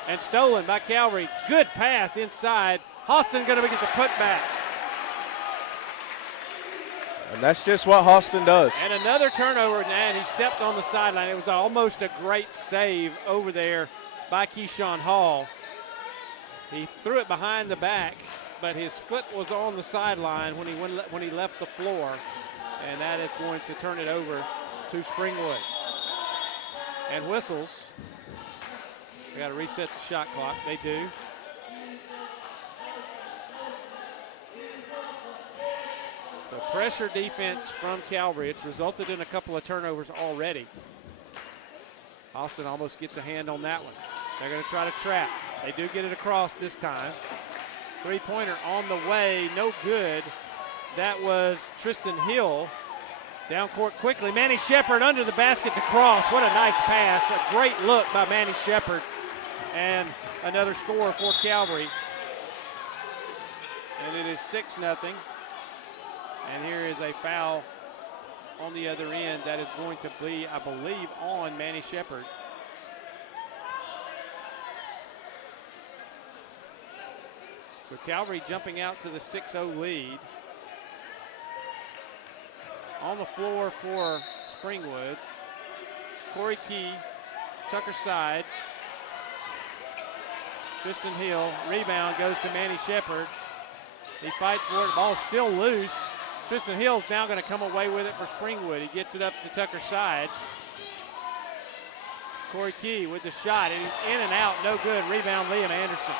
And stolen by Calvary. Good pass inside. Austin going to get the putback. And that's just what Austin does. And another turnover, and he stepped on the sideline. It was almost a great save over there by Keyshawn Hall. He threw it behind the back, but his foot was on the sideline when he left the floor. And that is going to turn it over to Springwood. And whistles. They got to reset the shot clock. They do. So pressure defense from Calvary. It's resulted in a couple of turnovers already. Austin almost gets a hand on that one. They're going to try to trap. They do get it across this time. Three-pointer on the way, no good. That was Tristan Hill. Down court quickly. Manny Shepard under the basket to Cross. What a nice pass. A great look by Manny Shepard. And another score for Calvary. And it is 6-0. And here is a foul on the other end that is going to be, I believe, on Manny Shepard. So Calvary jumping out to the 6-0 lead. On the floor for Springwood, Corey Key, Tucker Sides, Tristan Hill, rebound goes to Manny Shepard. He fights for it, the ball's still loose. Tristan Hill's now going to come away with it for Springwood. He gets it up to Tucker Sides. Corey Key with the shot. It is in and out, no good. Rebound, Liam Anderson.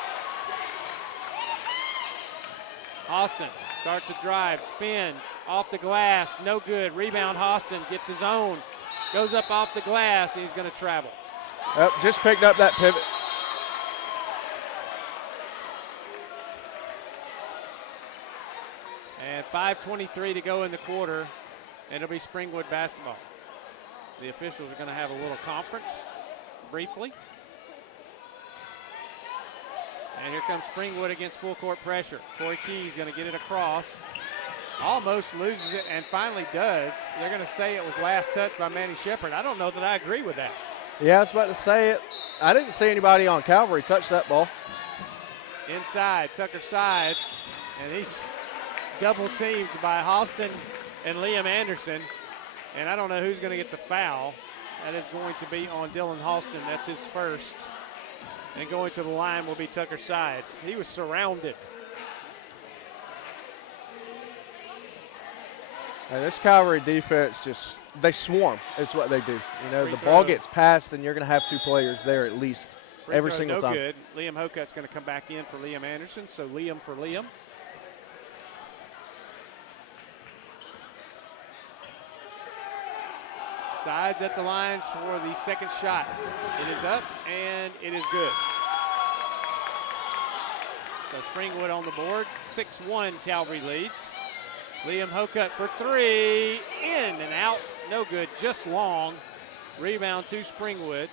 Austin starts a drive, spins, off the glass, no good. Rebound, Austin gets his own. Goes up off the glass, and he's going to travel. Yep, just picked up that pivot. And 5:23 to go in the quarter. It'll be Springwood basketball. The officials are going to have a little conference briefly. And here comes Springwood against full court pressure. Corey Key's going to get it across. Almost loses it and finally does. They're going to say it was last touch by Manny Shepard. I don't know that I agree with that. Yeah, I was about to say it. I didn't see anybody on Calvary touch that ball. Inside, Tucker Sides, and he's double teamed by Austin and Liam Anderson. And I don't know who's going to get the foul. That is going to be on Dylan Halston. That's his first. And going to the line will be Tucker Sides. He was surrounded. And this Calvary defense they swarm is what they do. You know, Free the throw. ball gets passed and you're going to have 2 players there at least Free every throw, single no time. Good. Liam Hokut's going to come back in for Liam Anderson. So Liam for Liam. Sides at the line for the second shot. It is up and it is good. So Springwood on the board. 6-1 Calvary leads. Liam Hokut for 3. In and out. No good. Just long. Rebound to Springwood.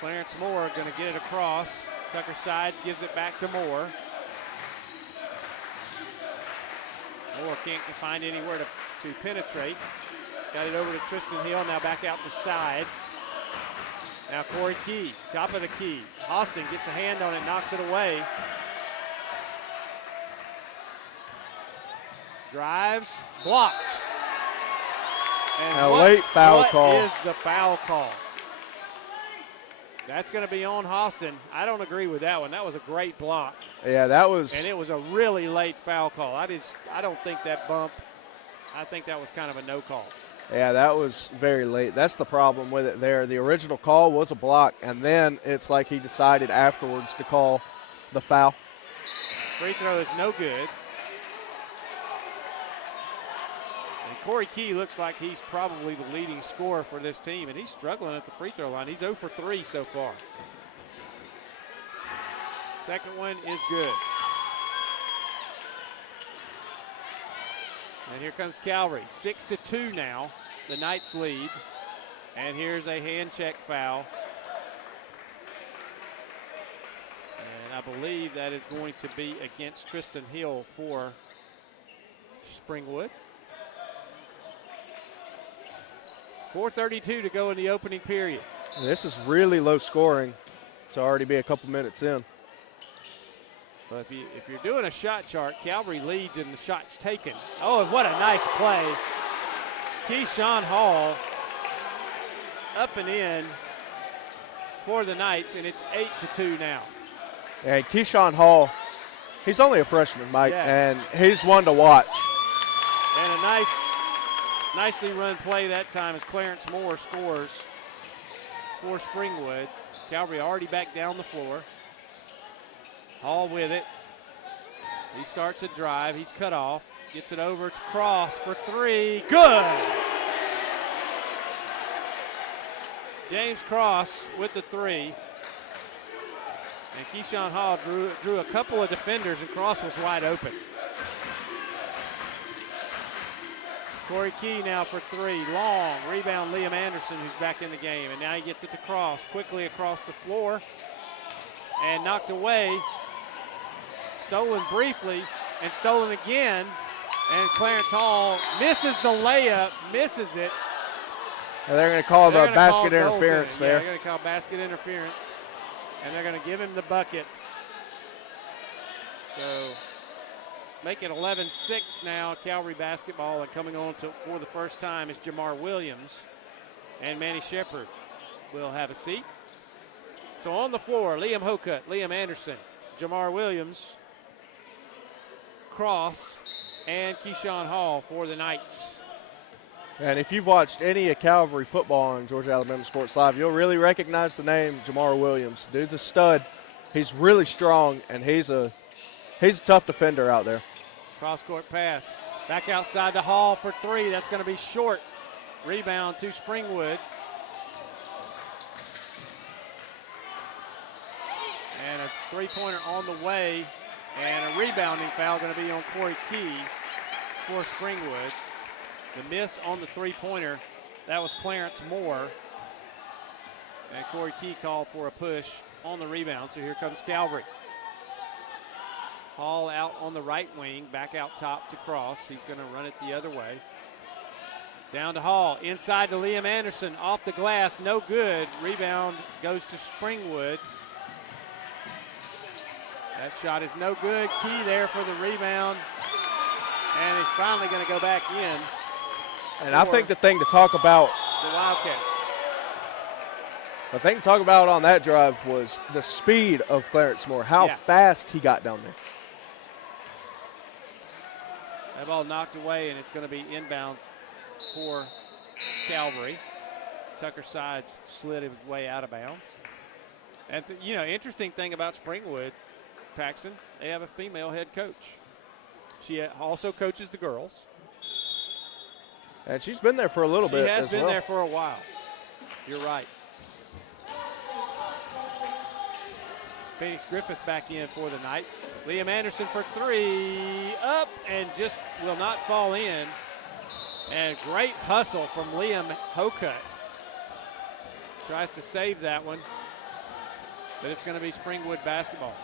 Clarence Moore going to get it across. Tucker Sides gives it back to Moore. Moore can't find anywhere to penetrate. Got it over to Tristan Hill. Now back out to Sides. Now Corey Key, top of the key. Austin gets a hand on it, knocks it away. Drives, blocked. And A late foul call. What is the foul call? That's going to be on Austin. I don't agree with that one. That was a great block. Yeah, that was. And it was a really late foul call. I don't think that bump. I think that was kind of a no call. Yeah, that was very late. That's the problem with it there. The original call was a block, and then it's like he decided afterwards to call the foul. Free throw is no good. And Corey Key looks like he's probably the leading scorer for this team, and he's struggling at the free throw line. He's 0 for 3 so far. Second one is good. And here comes Calvary, 6-2 now, the Knights lead. And here's a hand check foul. And I believe that is going to be against Tristan Hill for Springwood. 4:32 to go in the opening period. This is really low scoring to already be a couple minutes in. But if you're doing a shot chart, Calvary leads in the shots taken. Oh, and what a nice play. Keyshawn Hall up and in for the Knights, and it's 8-2 now. And Keyshawn Hall, he's only a freshman, Mike, Yeah. and he's one to watch. And a nicely run play that time as Clarence Moore scores for Springwood. Calvary already back down the floor. Hall with it. He starts a drive. He's cut off. Gets it over to Cross for 3. Good! James Cross with the 3. And Keyshawn Hall drew a couple of defenders, and Cross was wide open. Corey Key now for 3. Long. Rebound Liam Anderson, who's back in the game. And now he gets it to Cross. Quickly across the floor. And knocked away. Stolen briefly, and stolen again, and Clarence Hall misses the layup, misses it. And they're going to call the basket goaltending. interference Yeah, there. they're going to call basket interference, and they're going to give him the bucket. So make it 11-6 now, Calvary basketball, and coming on for the first time is Jamar Williams, and Manny Shepard will have a seat. So on the floor, Liam Hokut, Liam Anderson, Jamar Williams, Cross, and Keyshawn Hall for the Knights. And if you've watched any of Calvary football on Georgia Alabama Sports Live, you'll really recognize the name Jamar Williams. Dude's a stud. He's really strong, and he's a tough defender out there. Cross-court pass. Back outside the Hall for three. That's going to be short. Rebound to Springwood. And a three-pointer on the way. And a rebounding foul going to be on Corey Key for Springwood. The miss on the three-pointer, that was Clarence Moore. And Corey Key called for a push on the rebound. So here comes Calvary. Hall out on the right wing, back out top to Cross. He's going to run it the other way. Down to Hall, inside to Liam Anderson, off the glass, no good. Rebound goes to Springwood. That shot is no good. Key there for the rebound. And he's finally going to go back in. And I think the thing to talk about, the Wildcats. the thing to talk about on that drive was the speed of Clarence Moore, how fast he got down there. That ball knocked away, and it's going to be inbounds for Calvary. Tucker Sides slid his way out of bounds. And, interesting thing about Springwood, Paxton, they have a female head coach. She also coaches the girls. And she's been there for a little bit as well. She has been there for a while. You're right. Phoenix Griffith back in for the Knights. Liam Anderson for three. Up and just will not fall in. And great hustle from Liam Hokut. Tries to save that one. But it's going to be Springwood basketball.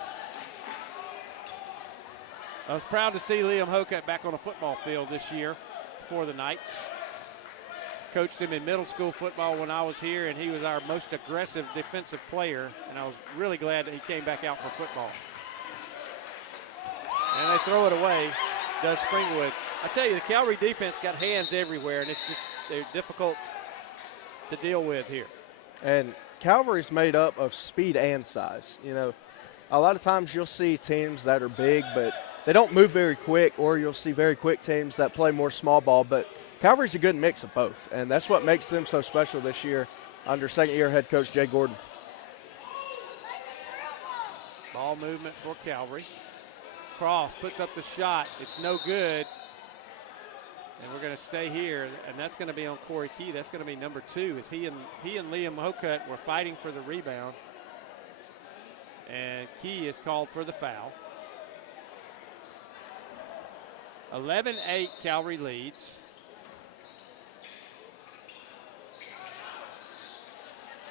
I was proud to see Liam Hokut back on a football field this year for the Knights. Coached him in middle school football when I was here, and he was our most aggressive defensive player, and I was really glad that he came back out for football. And they throw it away, does Springwood. I tell you, the Calvary defense got hands everywhere, and they're difficult to deal with here. And Calvary's made up of speed and size. A lot of times you'll see teams that are big, but they don't move very quick, or you'll see very quick teams that play more small ball, but Calvary's a good mix of both, and that's what makes them so special this year under second-year head coach Jay Gordon. Ball movement for Calvary. Cross puts up the shot. It's no good. And we're going to stay here, and that's going to be on Corey Key. That's going to be number 2, as he and Liam Hokut were fighting for the rebound. And Key is called for the foul. 11-8, Calvary leads.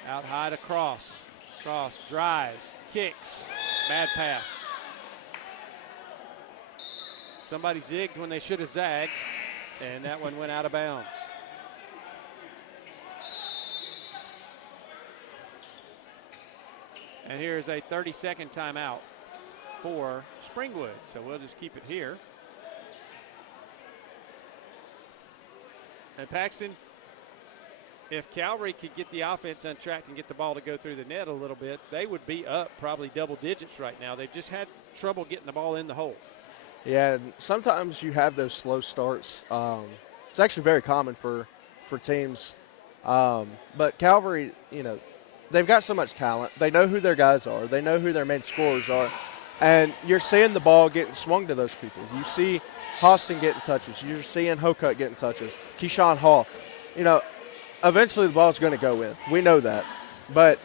Out high to Cross. Cross drives, kicks, bad pass. Somebody zigged when they should have zagged, and that one went out of bounds. And here's a 30-second timeout for Springwood, so we'll just keep it here. And Paxton, if Calvary could get the offense untracked and get the ball to go through the net a little bit, they would be up probably double digits right now. They've just had trouble getting the ball in the hole. Yeah, and sometimes you have those slow starts. It's actually very common for teams. But Calvary, they've got so much talent. They know who their guys are. They know who their main scorers are. And you're seeing the ball getting swung to those people. You see Austin getting touches. You're seeing Hokut getting touches. Keyshawn Hall. Eventually the ball's going to go in. We know that. But,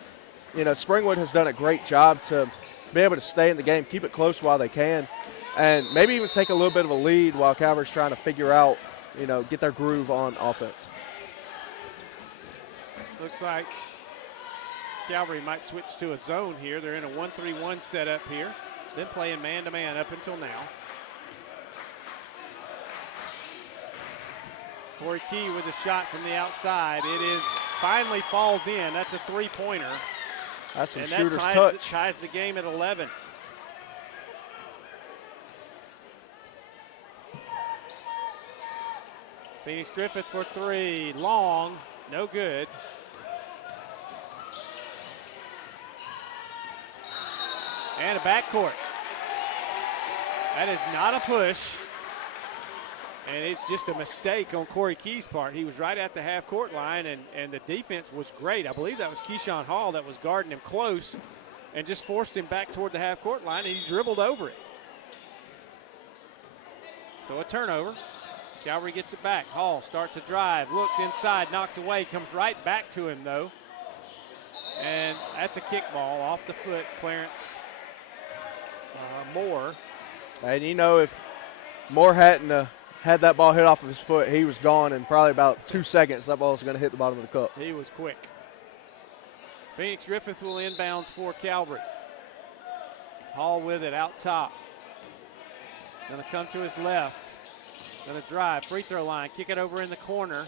Springwood has done a great job to be able to stay in the game, keep it close while they can, and maybe even take a little bit of a lead while Calvary's trying to figure out, get their groove on offense. Looks like Calvary might switch to a zone here. They're in a 1-3-1 setup here. Been playing man-to-man up until now. Corey Key with a shot from the outside. It is finally falls in. That's a three-pointer. That's some and shooter's that touch. Ties the game at 11. Phoenix Griffith for three. Long. No good. And a backcourt. That is not a push. And it's just a mistake on Corey Key's part. He was right at the half-court line, and the defense was great. I believe that was Keyshawn Hall that was guarding him close and just forced him back toward the half-court line, and he dribbled over it. So a turnover. Calvary gets it back. Hall starts a drive, looks inside, knocked away, comes right back to him, though. And that's a kickball off the foot, Clarence Moore. And you know, if Moore hadn't had that ball hit off of his foot, he was gone in probably about 2 seconds. That ball was going to hit the bottom of the cup. He was quick. Phoenix Griffith will inbounds for Calvary. Hall with it out top. Going to come to his left. Going to drive, free throw line, kick it over in the corner.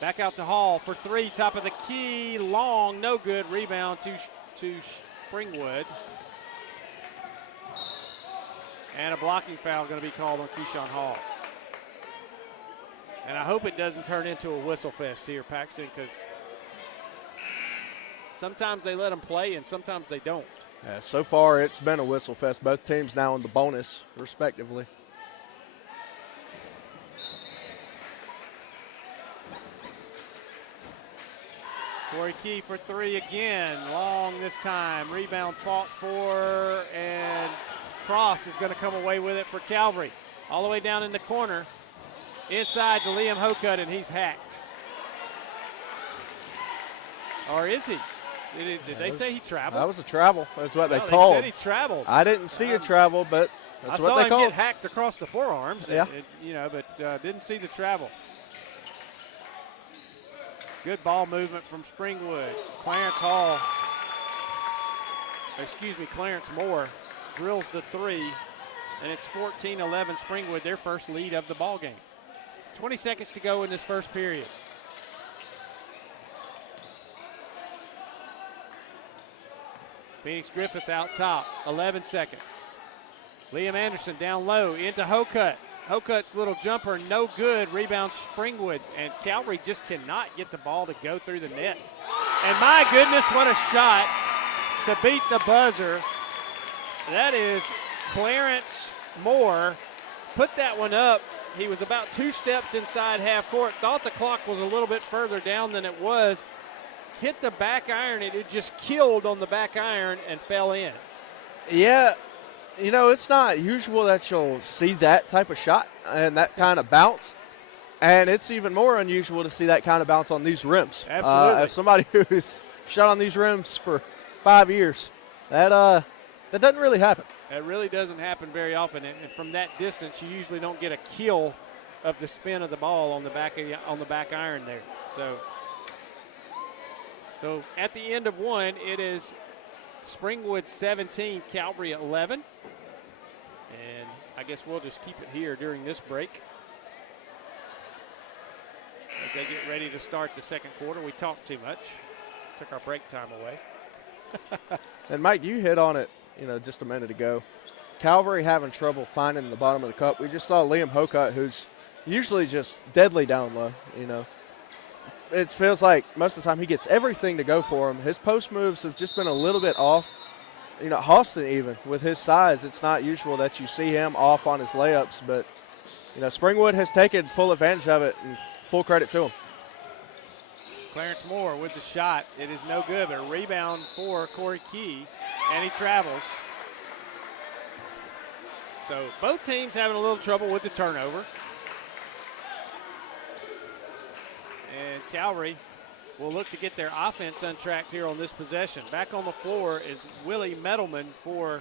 Back out to Hall for three, top of the key, long, no good. Rebound to Springwood. And a blocking foul going to be called on Keyshawn Hall. And I hope it doesn't turn into a whistle fest here, Paxton, because sometimes they let them play and sometimes they don't. Yeah, so far it's been a whistle fest. Both teams now in the bonus, respectively. Corey Key for three again, long this time. Rebound fought for, and Cross is going to come away with it for Calvary. All the way down in the corner. Inside to Liam Hocutt, and he's hacked. Or is he? Did they say he traveled? That was a travel. That's what they They called. said he traveled. I didn't see a travel, but that's what they I saw called. him get hacked across the forearms. Yeah. But didn't see the travel. Good ball movement from Springwood. Clarence Moore drills the three, and it's 14-11 Springwood, their first lead of the ball game. 20 seconds to go in this first period. Phoenix Griffith out top, 11 seconds. Liam Anderson down low into Hocutt. Hocutt's little jumper, no good. Rebound Springwood, and Calvary just cannot get the ball to go through the net. And my goodness, what a shot to beat the buzzer. That is Clarence Moore. Put that one up. He was about 2 steps inside half court. Thought the clock was a little bit further down than it was. Hit the back iron, and it just killed on the back iron and fell in. Yeah, you know, it's not usual that you'll see that type of shot and that kind of bounce. And it's even more unusual to see that kind of bounce on these rims. Absolutely. As somebody who's shot on these rims for 5 years, that doesn't really happen. It really doesn't happen very often, and from that distance, you usually don't get a kill of the spin of the ball on the back iron there. So at the end of one, it is Springwood 17, Calvary 11, and I guess we'll just keep it here during this break as they get ready to start the second quarter. We talked too much, took our break time away. And Mike, you hit on it, just a minute ago. Calvary having trouble finding the bottom of the cup. We just saw Liam Hocutt, who's usually just deadly down low, It feels like most of the time he gets everything to go for him. His post moves have just been a little bit off. Austin even, with his size, it's not usual that you see him off on his layups. But, Springwood has taken full advantage of it, and full credit to him. Clarence Moore with the shot. It is no good, but a rebound for Corey Key, and he travels. So both teams having a little trouble with the turnover. And Calvary will look to get their offense untracked here on this possession. Back on the floor is Willie Mettleman for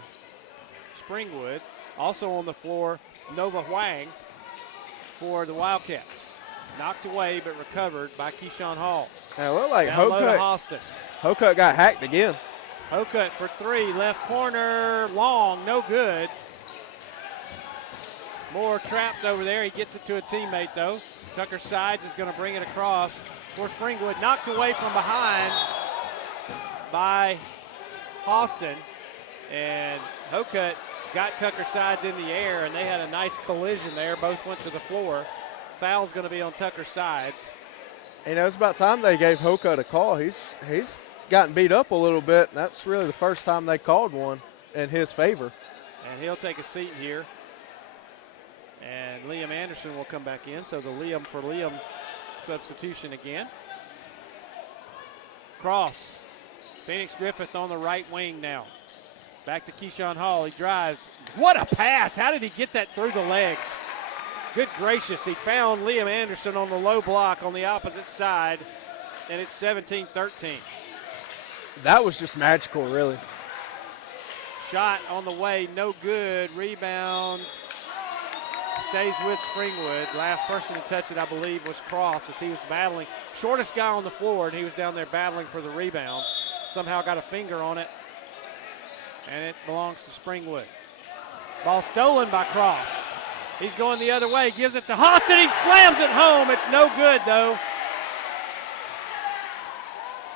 Springwood. Also on the floor, Nova Huang for the Wildcats. Knocked away but recovered by Keyshawn Hall. Now, it looked like Down low to Austin. Hocutt got hacked again. Hocutt for three, left corner, long, no good. Moore trapped over there. He gets it to a teammate, though. Tucker Sides is going to bring it across for Springwood. Knocked away from behind by Austin. And Hocutt got Tucker Sides in the air, and they had a nice collision there. Both went to the floor. Foul's going to be on Tucker Sides. It's about time they gave Hocutt a call. He's gotten beat up a little bit. That's really the first time they called one in his favor. And he'll take a seat here. And Liam Anderson will come back in, so the Liam for Liam substitution again. Cross. Phoenix Griffith on the right wing now. Back to Keyshawn Hall. He drives. What a pass. How did he get that through the legs? Good gracious. He found Liam Anderson on the low block on the opposite side, and it's 17-13. That was just magical, really. Shot on the way, no good. Rebound stays with Springwood. Last person to touch it, I believe, was Cross as he was battling. Shortest guy on the floor, and he was down there battling for the rebound. Somehow got a finger on it, and it belongs to Springwood. Ball stolen by Cross. He's going the other way, gives it to Austin. He slams it home. It's no good, though.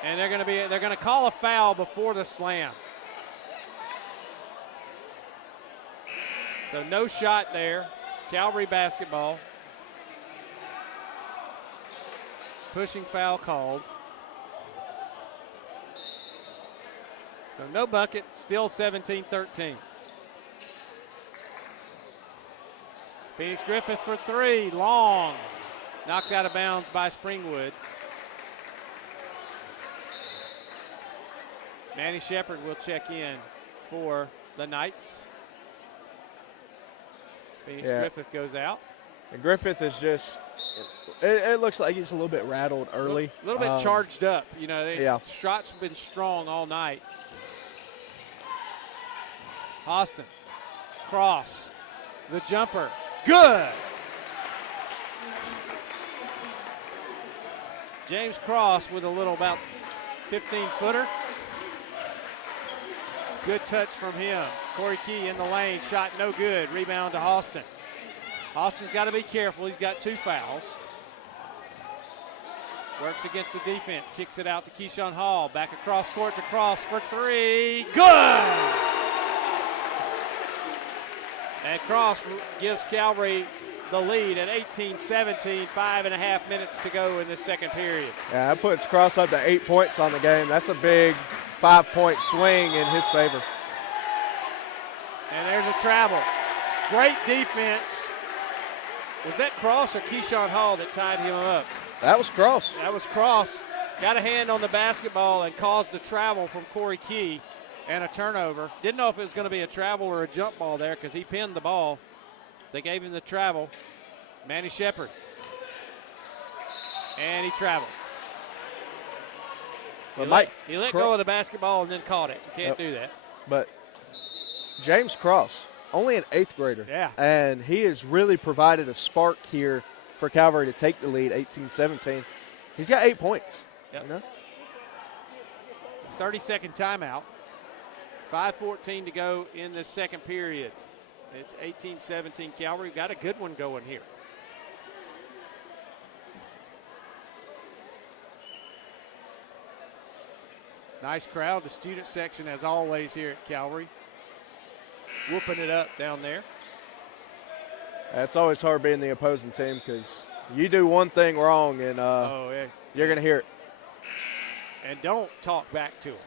And they're going to call a foul before the slam. So no shot there. Calvary basketball. Pushing foul called. So no bucket, still 17-13. Phoenix Griffith for three, long. Knocked out of bounds by Springwood. Manny Shepard will check in for the Knights. Phoenix Griffith goes out. And Griffith is just, it looks like he's a little bit rattled early. A little bit charged up. You know, shots have been strong all night. Austin, Cross, the jumper, good. James Cross with a little about 15-footer. Good touch from him. Corey Key in the lane, shot no good. Rebound to Austin. Austin's got to be careful. He's got 2 fouls. Works against the defense. Kicks it out to Keyshawn Hall. Back across court to Cross for 3. Good! And Cross gives Calvary the lead at 18-17. 5.5 minutes to go in this second period. Yeah, that puts Cross up to 8 points on the game. That's a big 5-point swing in his favor. And there's a travel. Great defense. Was that Cross or Keyshawn Hall that tied him up? That was Cross. That was Cross. Got a hand on the basketball and caused a travel from Corey Key and a turnover. Didn't know if it was going to be a travel or a jump ball there because he pinned the ball. They gave him the travel. Manny Shepard. And he traveled. He let go of the basketball and then caught it. You can't do that. But James Cross, only an 8th grader. Yeah. And he has really provided a spark here for Calvary to take the lead, 18-17. He's got 8 points. Yep. You know? 30-second timeout. 5:14 to go in the second period. It's 18-17 Calvary. Got a good one going here. Nice crowd. The student section, as always, here at Calvary. Whooping it up down there. It's always hard being the opposing team because you do one thing wrong and you're going to hear it. And don't talk back to them.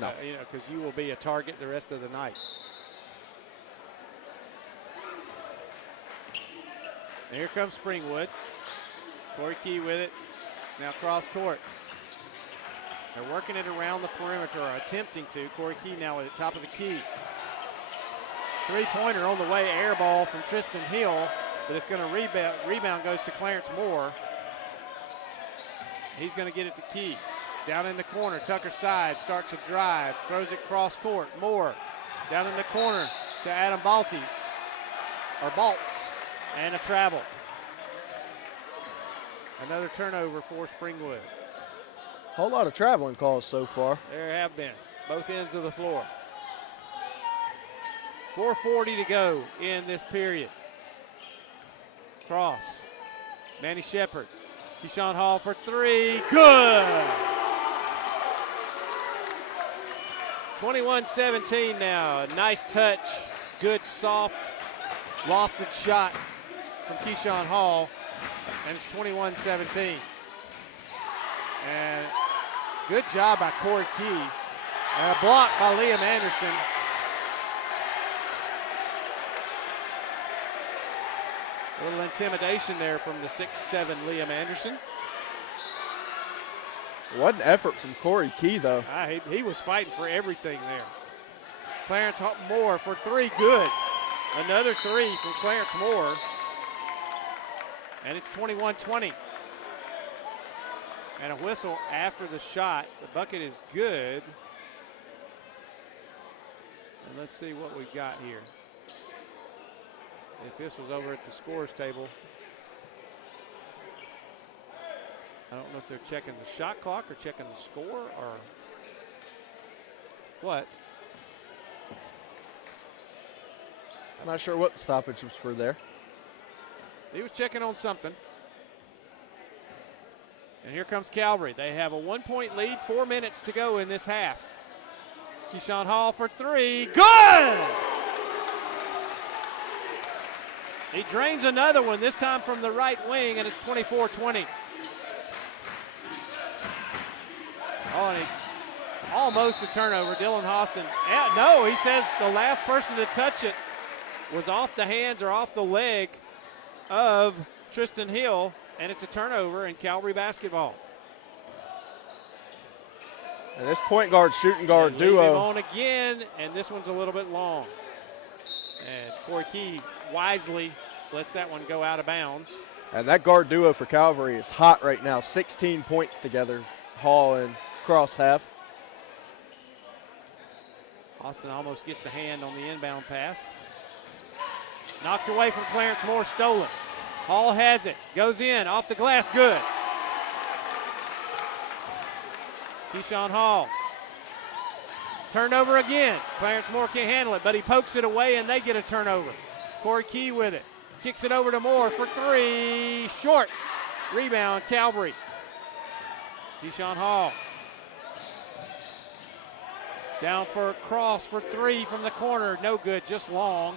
No. Because you will be a target the rest of the night. And here comes Springwood. Corey Key with it. Now cross court. They're working it around the perimeter, or attempting to. Corey Key now at the top of the key. 3-pointer on the way, air ball from Tristan Hill, but it's going to rebound. Rebound goes to Clarence Moore. He's going to get it to Key. Down in the corner, Tucker side, starts a drive, throws it cross court. Moore down in the corner to Adam Baltes, and a travel. Another turnover for Springwood. Whole lot of traveling calls so far. There have been, both ends of the floor. 4:40 to go in this period. Cross, Manny Shepard, Keyshawn Hall for 3, good! 21-17 now, nice touch, good soft, lofted shot from Keyshawn Hall, and it's 21-17. And good job by Corey Key, and a block by Liam Anderson. A little intimidation there from the 6'7" Liam Anderson. What an effort from Corey Key, though. He was fighting for everything there. Clarence Moore for three, good. Another three from Clarence Moore. And it's 21-20. And a whistle after the shot. The bucket is good. And let's see what we've got here. If this was over at the scores table, I don't know if they're checking the shot clock or checking the score or what. I'm not sure what the stoppage was for there. He was checking on something. And here comes Calvary. They have a 1-point lead, 4 minutes to go in this half. Keyshawn Hall for three, good! He drains another one, this time from the right wing, and it's 24-20. Oh, and almost a turnover. Dylan Austin. No, he says the last person to touch it was off the hands or off the leg of Tristan Hill, and it's a turnover in Calvary basketball. And this point guard, shooting guard Leave duo. him on again, and this one's a little bit long. And Corey Key wisely lets that one go out of bounds. And that guard duo for Calvary is hot right now. 16 points together, Hall and Cross half. Austin almost gets the hand on the inbound pass. Knocked away from Clarence Moore, stolen. Hall has it, goes in, off the glass, good. Keyshawn Hall. Turnover again. Clarence Moore can't handle it, but he pokes it away and they get a turnover. Corey Key with it. Kicks it over to Moore for three. Short. Rebound, Calvary. Keyshawn Hall. Down for a cross for three from the corner. No good, just long.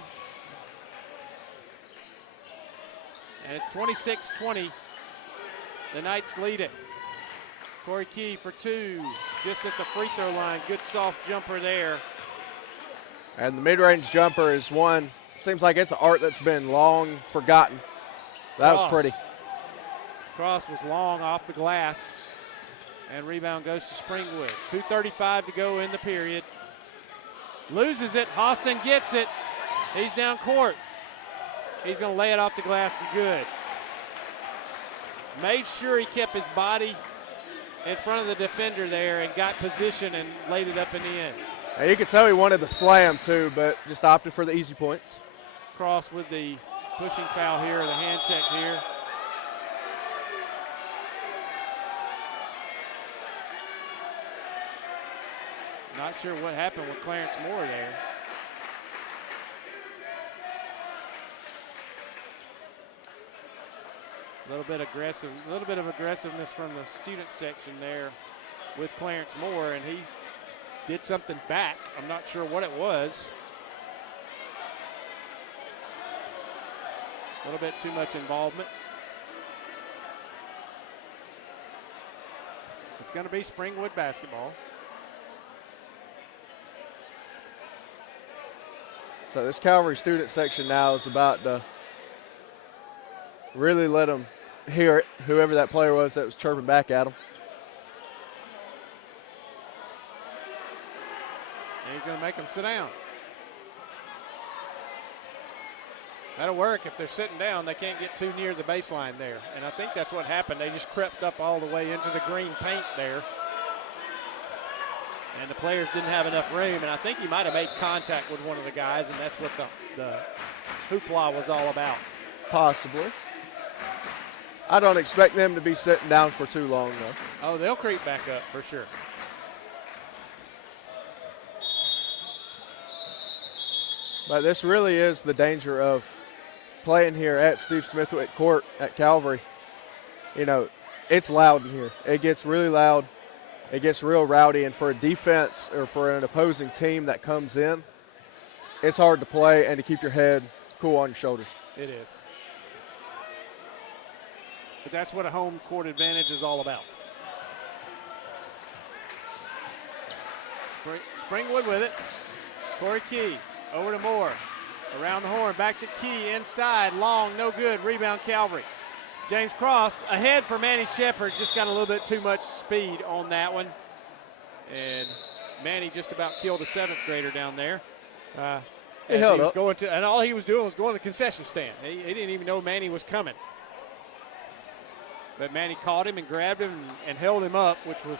And it's 26-20. The Knights lead it. Corey Key for two, just at the free throw line. Good soft jumper there. And the mid-range jumper is one. Seems like it's an art that's been long forgotten. That was pretty. Cross was long off the glass. And rebound goes to Springwood. 2:35 to go in the period. Loses it. Austin gets it. He's down court. He's going to lay it off the glass and good. Made sure he kept his body in front of the defender there and got position and laid it up and in. Now you could tell he wanted the slam too, but just opted for the easy points. Cross with the pushing foul here, the hand check here. Not sure what happened with Clarence Moore there. A little bit of aggressiveness from the student section there with Clarence Moore, and he did something back. I'm not sure what it was. A little bit too much involvement. It's going to be Springwood basketball. So this Calvary student section now is about to really let them hear it, whoever that player was that was chirping back at them. And he's going to make them sit down. That'll work. If they're sitting down, they can't get too near the baseline there. And I think that's what happened. They just crept up all the way into the green paint there. And the players didn't have enough room. And I think he might have made contact with one of the guys, and that's what the hoopla was all about. Possibly. I don't expect them to be sitting down for too long, though. Oh, they'll creep back up for sure. But this really is the danger of playing here at Steve Smithwick Court at Calvary. You know, it's loud in here. It gets really loud. It gets real rowdy. And for a defense or for an opposing team that comes in, it's hard to play and to keep your head cool on your shoulders. It is. But that's what a home court advantage is all about. Springwood with it. Corey Key over to Moore. Around the horn, back to Key, inside, long, no good, rebound Calvary. James Cross ahead for Manny Shepard, just got a little bit too much speed on that one. And Manny just about killed a 7th grader down there. He held up. And all he was doing was going to the concession stand. He didn't even know Manny was coming. But Manny caught him and grabbed him and held him up, which was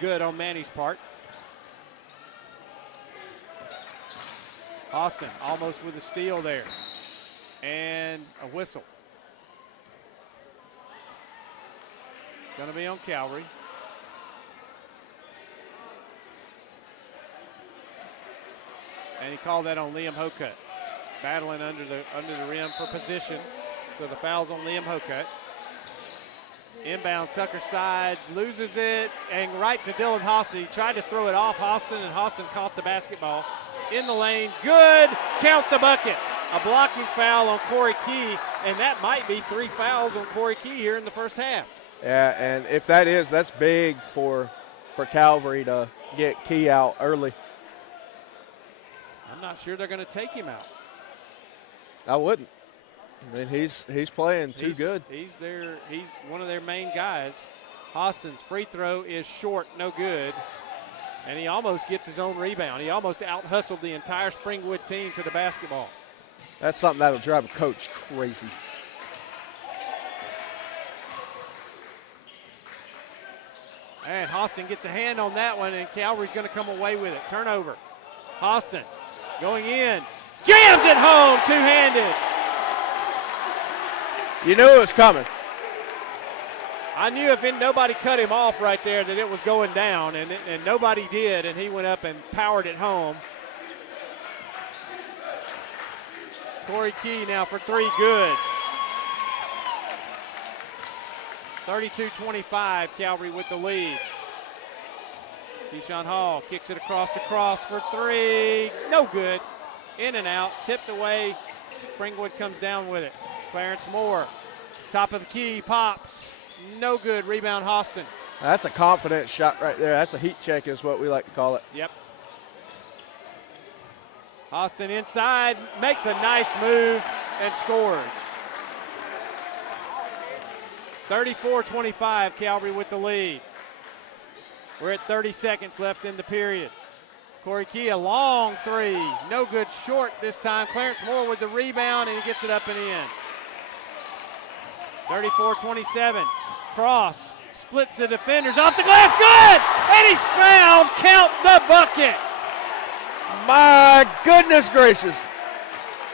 good on Manny's part. Austin almost with a steal there. And a whistle. Going to be on Calvary. And he called that on Liam Hocutt. Battling under the rim for position. So the foul's on Liam Hocutt. Inbounds, Tucker sides, loses it, and right to Dylan Hostin. He tried to throw it off Hostin, and Hostin caught the basketball in the lane. Good, count the bucket. A blocking foul on Corey Key, and that might be 3 fouls on Corey Key here in the first half. Yeah, and if that is, that's big for Calvary to get Key out early. I'm not sure they're going to take him out. I wouldn't. I mean, he's playing too good. He's one of their main guys. Austin's free throw is short, no good. And he almost gets his own rebound. He almost out-hustled the entire Springwood team to the basketball. That's something that'll drive a coach crazy. And Austin gets a hand on that one, and Calvary's going to come away with it. Turnover. Austin going in. Jams it home, two-handed. You knew it was coming. I knew if nobody cut him off right there that it was going down, and nobody did, and he went up and powered it home. Corey Key now for 3, good. 32-25, Calvary with the lead. Keyshawn Hall kicks it across to Cross for 3, no good. In and out, tipped away. Springwood comes down with it. Clarence Moore, top of the key, pops. No good, rebound Hostin. That's a confidence shot right there. That's a heat check is what we like to call it. Yep. Hostin inside, makes a nice move and scores. 34-25, Calvary with the lead. We're at 30 seconds left in the period. Corey Key, a long 3, no good, short this time. Clarence Moore with the rebound, and he gets it up and in. 34-27, Cross splits the defenders off the glass, good! And he's fouled, count the bucket! My goodness gracious.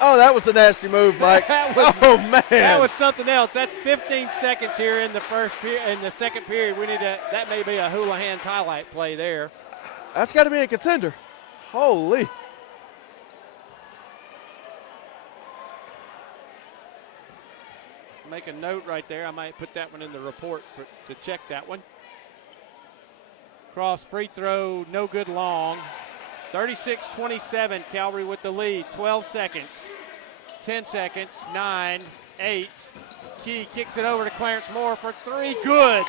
Oh, that was a nasty move, Mike. Oh, man. That was something else. That's 15 seconds here in the second period. We need that may be a Houlihan's highlight play there. That's got to be a contender. Holy. Make a note right there. I might put that one in the report to check that one. Cross free throw, no good long. 36-27, Calvary with the lead. 12 seconds, 10 seconds, 9, 8. Key kicks it over to Clarence Moore for 3, good.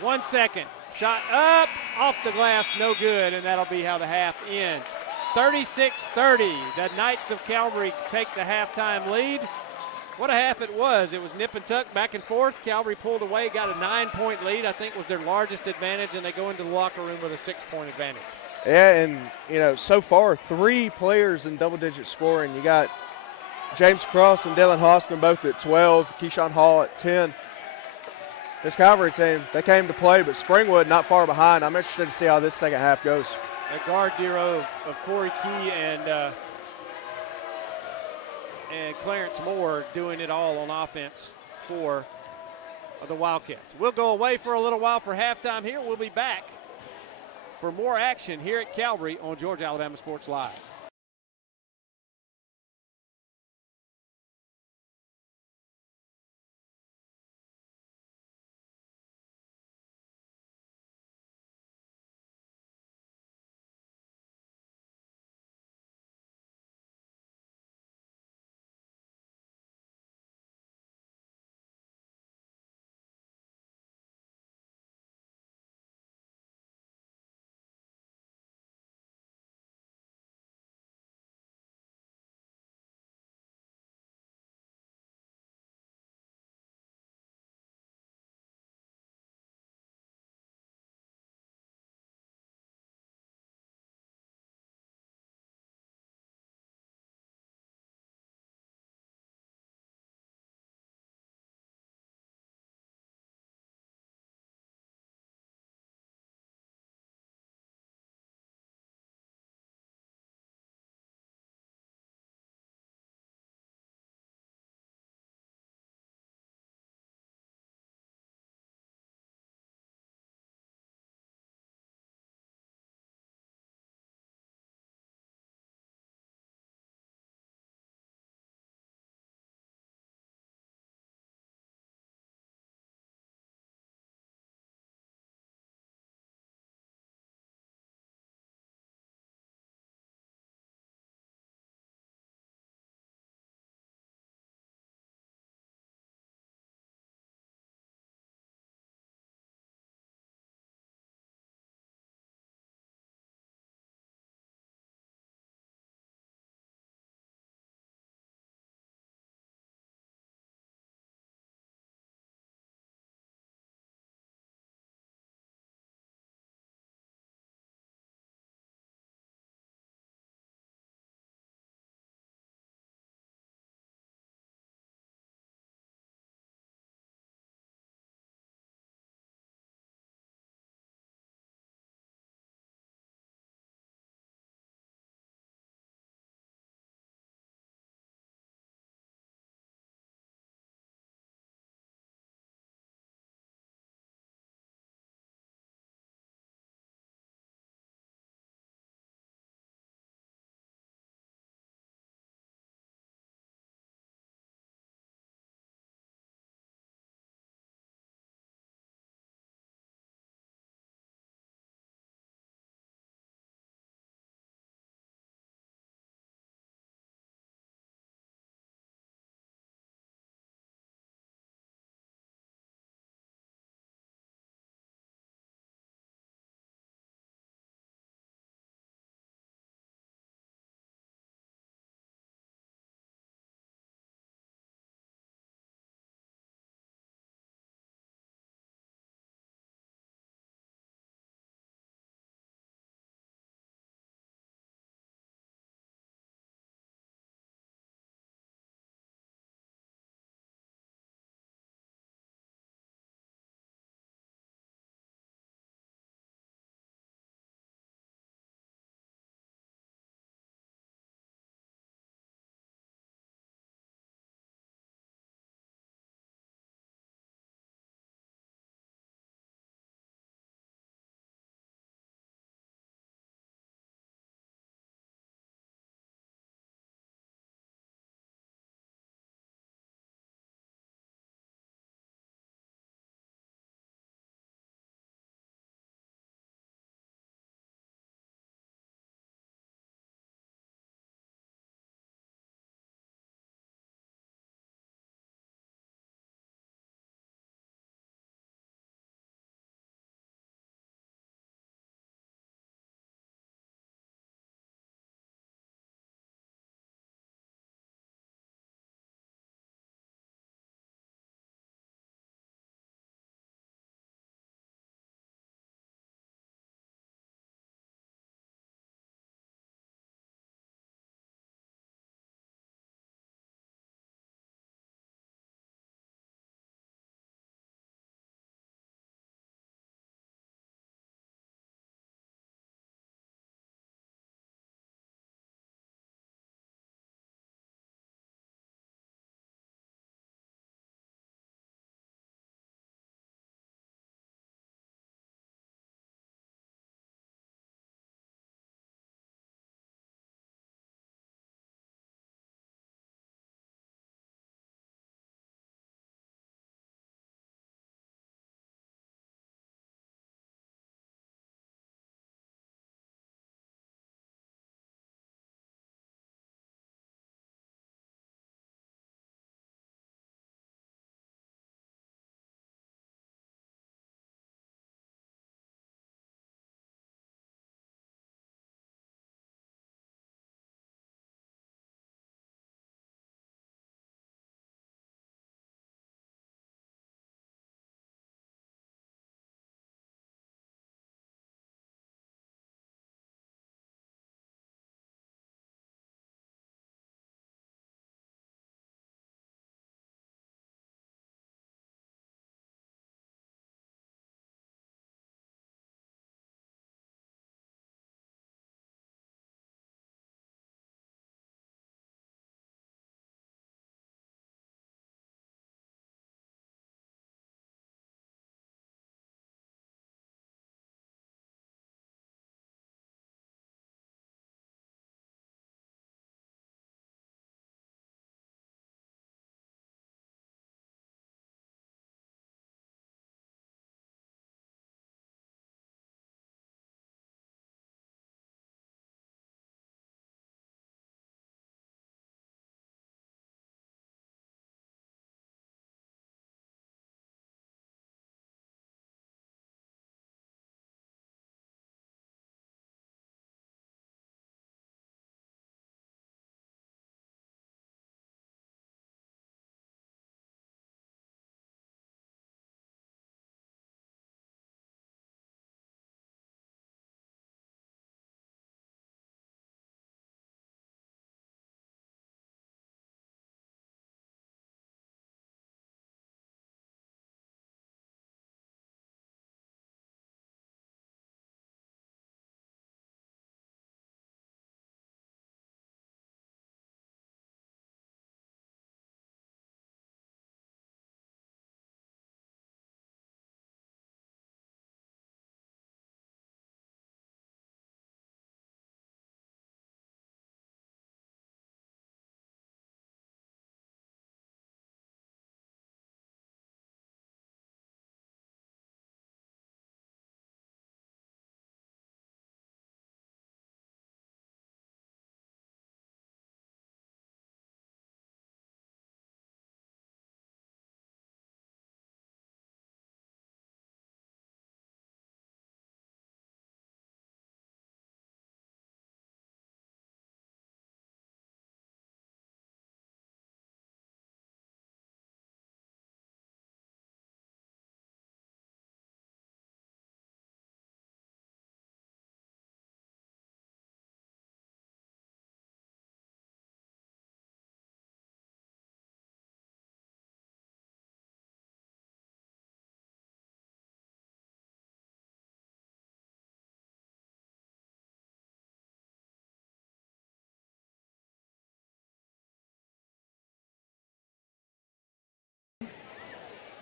1 second, shot up, off the glass, no good, and that'll be how the half ends. 36-30, the Knights of Calvary take the halftime lead. What a half it was. It was nip and tuck, back and forth. Calvary pulled away, got a 9-point lead, I think was their largest advantage, and they go into the locker room with a 6-point advantage. Yeah, and, so far, 3 players in double-digit scoring. You got James Cross and Dylan Hostin both at 12, Keyshawn Hall at 10. This Calvary team, they came to play, but Springwood not far behind. I'm interested to see how this second half goes. A guard duo of Corey Key and Clarence Moore doing it all on offense for the Wildcats. We'll go away for a little while for halftime here. We'll be back for more action here at Calvary on Georgia Alabama Sports Live.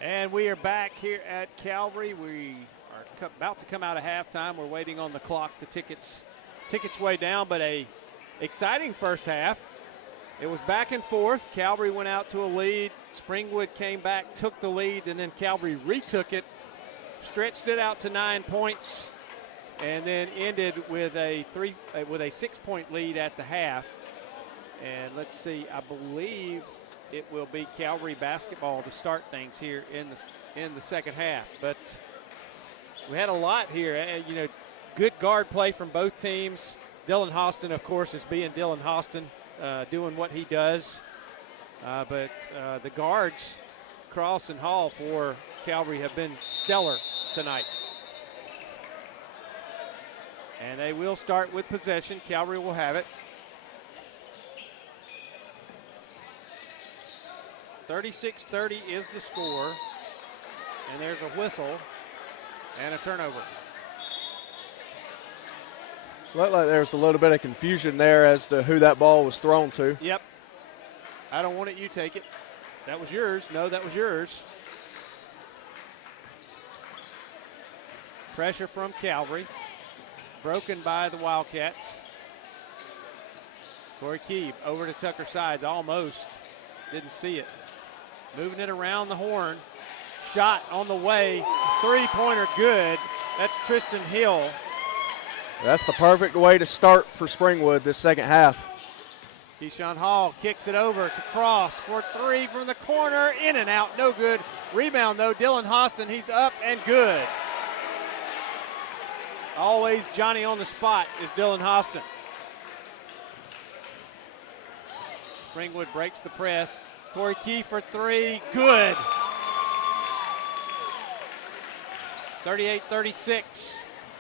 And we are back here at Calvary. We are about to come out of halftime. We're waiting on the clock. The tickets way down, but a exciting first half. It was back and forth. Calvary went out to a lead. Springwood came back, took the lead, and then Calvary retook it, stretched it out to 9 points, and then ended with a 6-point lead at the half. And let's see, I believe it will be Calvary basketball to start things here in the second half. But we had a lot here. Good guard play from both teams. Dylan Hostin, of course, is being Dylan Hostin, doing what he does. But the guards, Cross and Hall for Calvary, have been stellar tonight. And they will start with possession. Calvary will have it. 36-30 is the score. And there's a whistle and a turnover. Looked like there was a little bit of confusion there as to who that ball was thrown to. Yep. I don't want it, you take it. That was yours. No, that was yours. Pressure from Calvary. Broken by the Wildcats. Corey Keebe over to Tucker Sides, almost. Didn't see it. Moving it around the horn. Shot on the way. Three-pointer good. That's Tristan Hill. That's the perfect way to start for Springwood this second half. Keyshawn Hall kicks it over to Cross for three from the corner. In and out, no good. Rebound, though, Dylan Hostin. He's up and good. Always Johnny on the spot is Dylan Hostin. Springwood breaks the press. Corey Key for three, good. 38-36.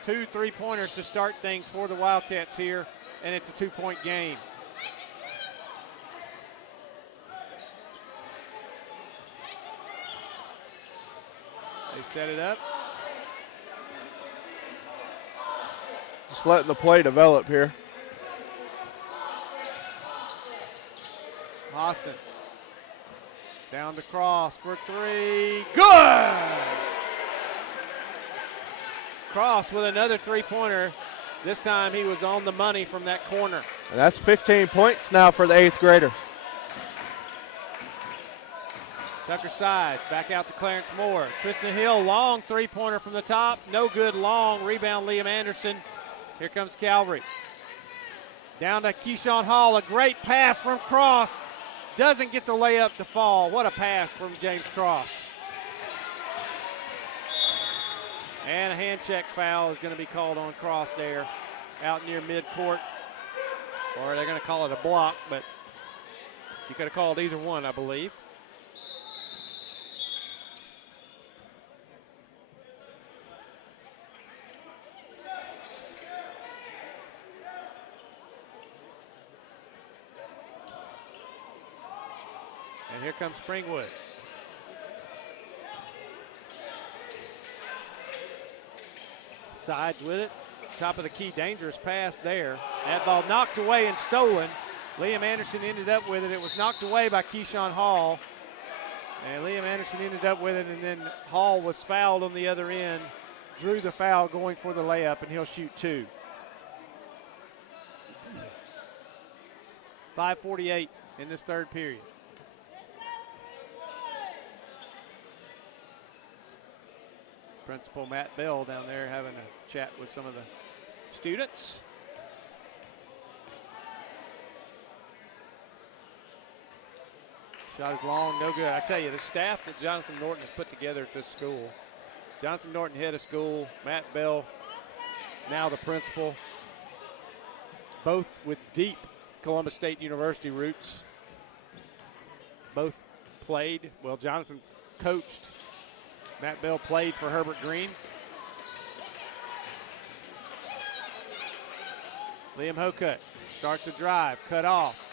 2 3-pointers to start things for the Wildcats here, and it's a 2-point game. They set it up. Just letting the play develop here. Austin down to Cross for three, good! Cross with another three-pointer. This time he was on the money from that corner. And that's 15 points now for the 8th grader. Tucker Sides back out to Clarence Moore. Tristan Hill, long three-pointer from the top. No good, long. Rebound, Liam Anderson. Here comes Calvary. Down to Keyshawn Hall. A great pass from Cross. Doesn't get the layup to fall. What a pass from James Cross. And a hand check foul is going to be called on Cross there out near midcourt. Or they're going to call it a block, but you could have called either one, I believe. And here comes Springwood. Sides with it. Top of the key, dangerous pass there. That ball knocked away and stolen. Liam Anderson ended up with it. It was knocked away by Keyshawn Hall. And Liam Anderson ended up with it, and then Hall was fouled on the other end. Drew the foul going for the layup, and he'll shoot two. 5:48 in this third period. Principal Matt Bell down there having a chat with some of the students. Shot is long, no good. I tell you, the staff that Jonathan Norton has put together at this school. Jonathan Norton, head of school, Matt Bell, now the principal. Both with deep Columbus State University roots. Both played, well, Jonathan coached. Matt Bell played for Herbert Green. Liam Hokut starts a drive, cut off.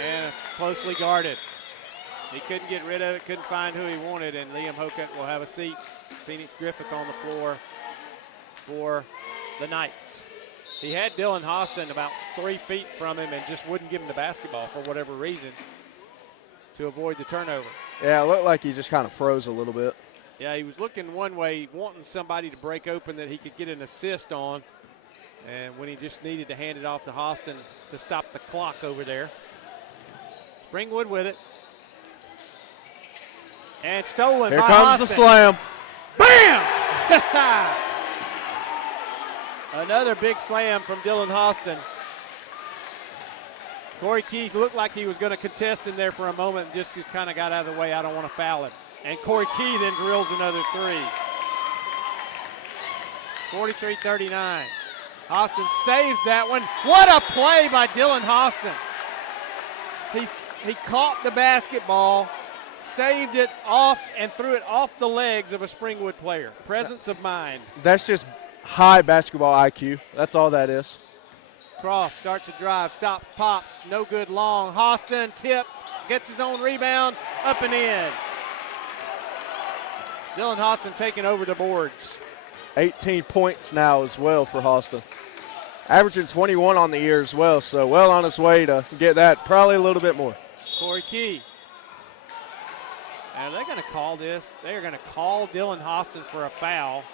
And closely guarded. He couldn't get rid of it, couldn't find who he wanted, and Liam Hokut will have a seat. Phoenix Griffith on the floor for the Knights. He had Dylan Hostin about 3 feet from him and just wouldn't give him the basketball for whatever reason. to avoid the turnover. Yeah, it looked like he just kind of froze a little bit. Yeah, he was looking one way, wanting somebody to break open that he could get an assist on. And when he just needed to hand it off to Austin to stop the clock over there. Springwood with it. And stolen Here by comes Austin. the slam. Bam! Another big slam from Dylan Austin. Corey Keith looked like he was going to contest in there for a moment and just kind of got out of the way. I don't want to foul him. And Corey Key then drills another three. 43-39. Austin saves that one. What a play by Dylan Austin. He caught the basketball, saved it off, and threw it off the legs of a Springwood player. Presence of mind. That's just high basketball IQ. That's all that is. Cross starts a drive, stops, pops, no good long. Austin, tip, gets his own rebound, up and in. Dylan Austin taking over the boards. 18 points now as well for Austin. Averaging 21 on the year as well, so well on his way to get that, probably a little bit more. Corey Key. And are they going to call this? They are going to call Dylan Austin for a foul.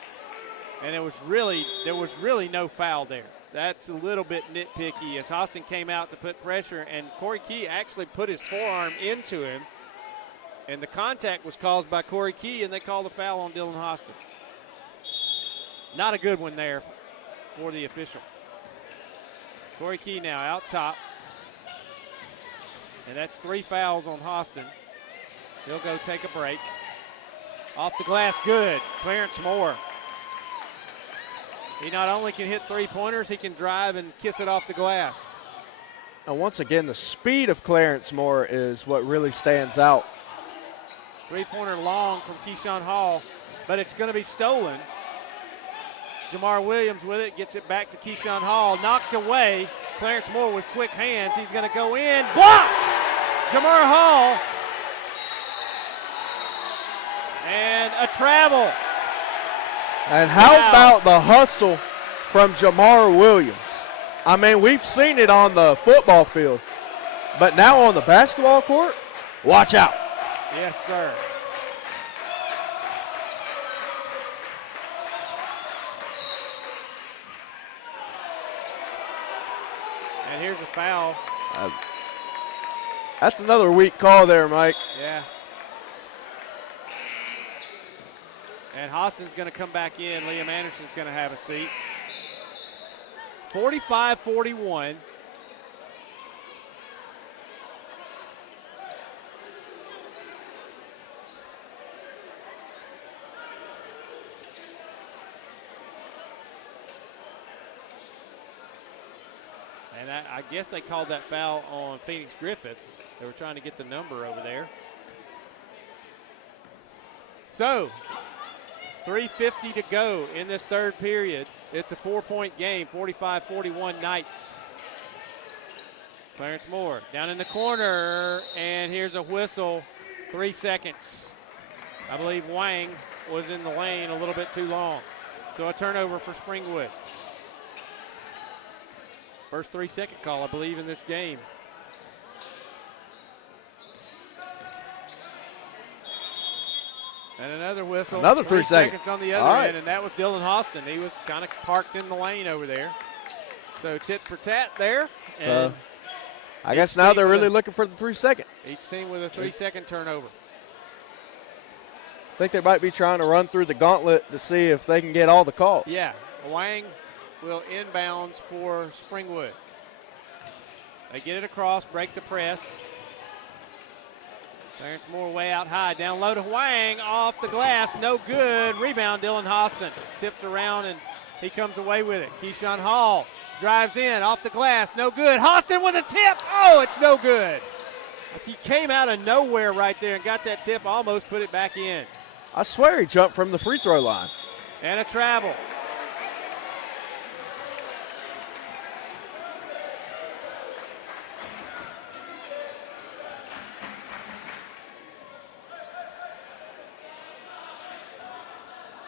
And there was really no foul there. That's a little bit nitpicky as Austin came out to put pressure, and Corey Key actually put his forearm into him. And the contact was caused by Corey Key, and they called the foul on Dylan Austin. Not a good one there for the official. Corey Key now out top. And that's 3 fouls on Austin. He'll go take a break. Off the glass, good. Clarence Moore. He not only can hit 3-pointers, he can drive and kiss it off the glass. And once again, the speed of Clarence Moore is what really stands out. 3-pointer long from Keyshawn Hall, but it's going to be stolen. Jamar Williams with it, gets it back to Keyshawn Hall, knocked away. Clarence Moore with quick hands, he's going to go in, blocked! Jamar Hall. And a travel. And how Wow. about the hustle from Jamar Williams? I mean, we've seen it on the football field, but now on the basketball court, watch out. Yes, sir. And here's a foul. That's another weak call there, Mike. Yeah. And Austin's going to come back in. Liam Anderson's going to have a seat. 45-41. And I guess they called that foul on Phoenix Griffith. They were trying to get the number over there. So, 3:50 to go in this third period. It's a 4-point game, 45-41 Knights. Clarence Moore down in the corner, and here's a whistle, 3 seconds. I believe Wang was in the lane a little bit too long. So a turnover for Springwood. First 3-second call, I believe, in this game. And another whistle. Another 3 3 seconds. seconds on the other end, and that was Dylan Austin. He was kind of parked in the lane over there. So tit for tat there. So and I guess now they're really looking for the 3-second. each team with a 3-second turnover. I think they might be trying to run through the gauntlet to see if they can get all the calls. Yeah, Wang will inbounds for Springwood. They get it across, break the press. Clarence Moore way out high, down low to Wang, off the glass, no good. Rebound, Dylan Austin. Tipped around, and he comes away with it. Keyshawn Hall drives in, off the glass, no good. Austin with a tip, oh, it's no good. He came out of nowhere right there and got that tip, almost put it back in. I swear he jumped from the free throw line. And a travel.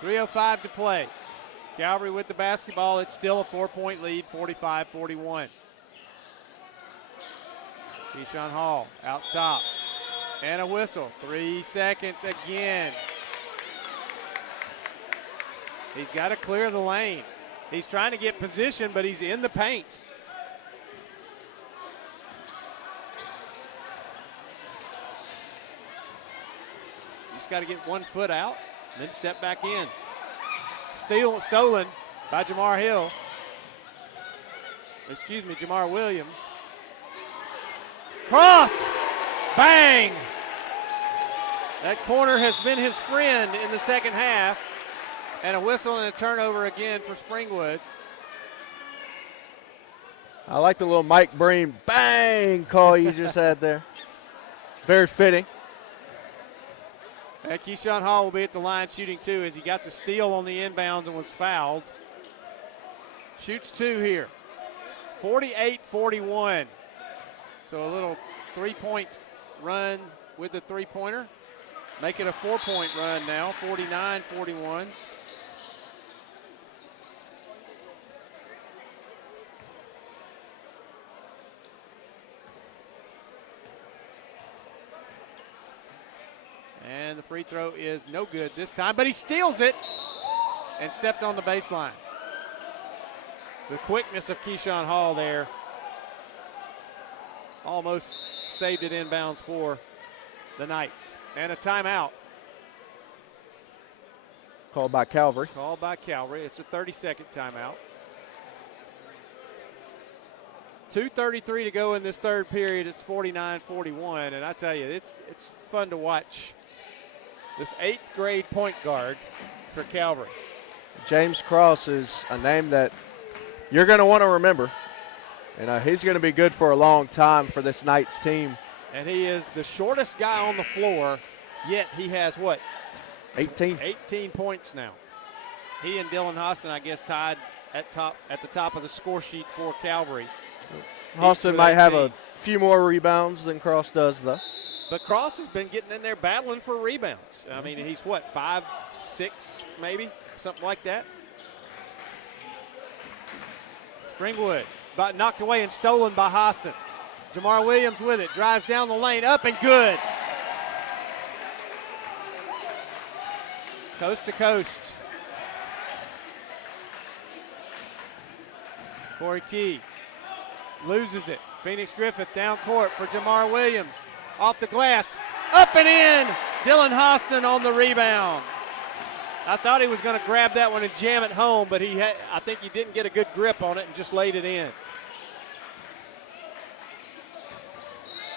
.305 to play. Calvary with the basketball. It's still a 4-point lead, 45-41. Keyshawn Hall out top. And a whistle. 3 seconds again. He's got to clear the lane. He's trying to get position, but he's in the paint. Just got to get 1 foot out, and then step back in. Stolen by Jamar Hill. Excuse me, Jamar Williams. Cross! Bang! That corner has been his friend in the second half. And a whistle and a turnover again for Springwood. I like the little Mike Breen bang call you just had there. Very fitting. And Keyshawn Hall will be at the line shooting 2 as he got the steal on the inbounds and was fouled. Shoots 2 here. 48-41. So a little 3-point run with the three-pointer. Make it a 4-point run now, 49-41. And the free throw is no good this time, but he steals it and stepped on the baseline. The quickness of Keyshawn Hall there almost saved it inbounds for the Knights. And a timeout. Called by Calvary. Called by Calvary. It's a 30-second timeout. 2:33 to go in this third period. It's 49-41, and I tell you, it's fun to watch this 8th grade point guard for Calvary. James Cross is a name that you're going to want to remember. And he's going to be good for a long time for this Knights team. And he is the shortest guy on the floor, yet he has what? 18. 18 points now. He and Dylan Hostin, I guess, tied at the top of the score sheet for Calvary. Hostin might have a few more rebounds than Cross does, though. But Cross has been getting in there battling for rebounds. I mean, he's what, 5'6", maybe? Something like that. Springwood, but knocked away and stolen by Hostin. Jamar Williams with it, drives down the lane, up and good. Coast to coast. Corey Key loses it. Phoenix Griffith down court for Jamar Williams. Off the glass, up and in. Dylan Hostin on the rebound. I thought he was going to grab that one and jam it home, but I think he didn't get a good grip on it and just laid it in.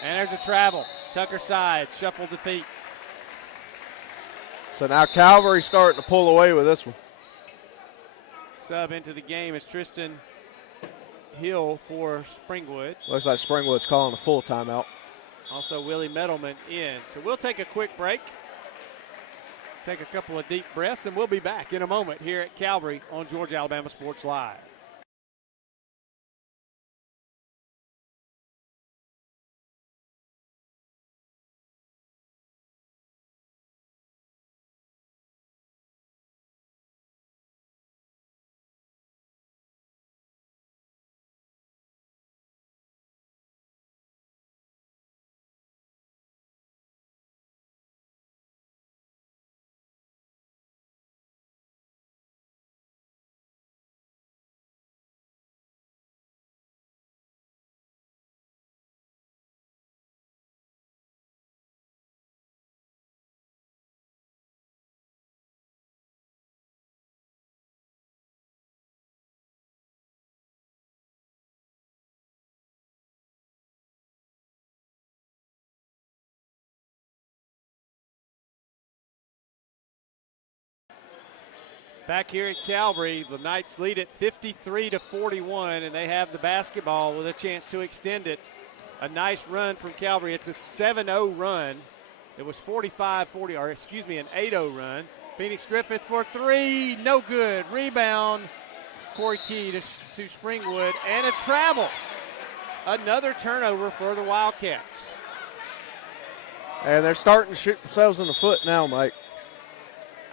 And there's a travel. Tucker side, shuffle the feet. So now Calvary's starting to pull away with this one. Sub into the game is Tristan Hill for Springwood. Looks like Springwood's calling a full timeout. Also Willie Meadowman in. So we'll take a quick break. Take a couple of deep breaths, and we'll be back in a moment here at Calvary on Georgia Alabama Sports Live. Back here at Calvary, the Knights lead it 53-41, and they have the basketball with a chance to extend it. A nice run from Calvary. It's a 7-0 run. It was 45-40, or excuse me, an 8-0 run. Phoenix Griffith for three, no good. Rebound, Corey Key to Springwood, and a travel. Another turnover for the Wildcats. And they're starting to shoot themselves in the foot now, Mike.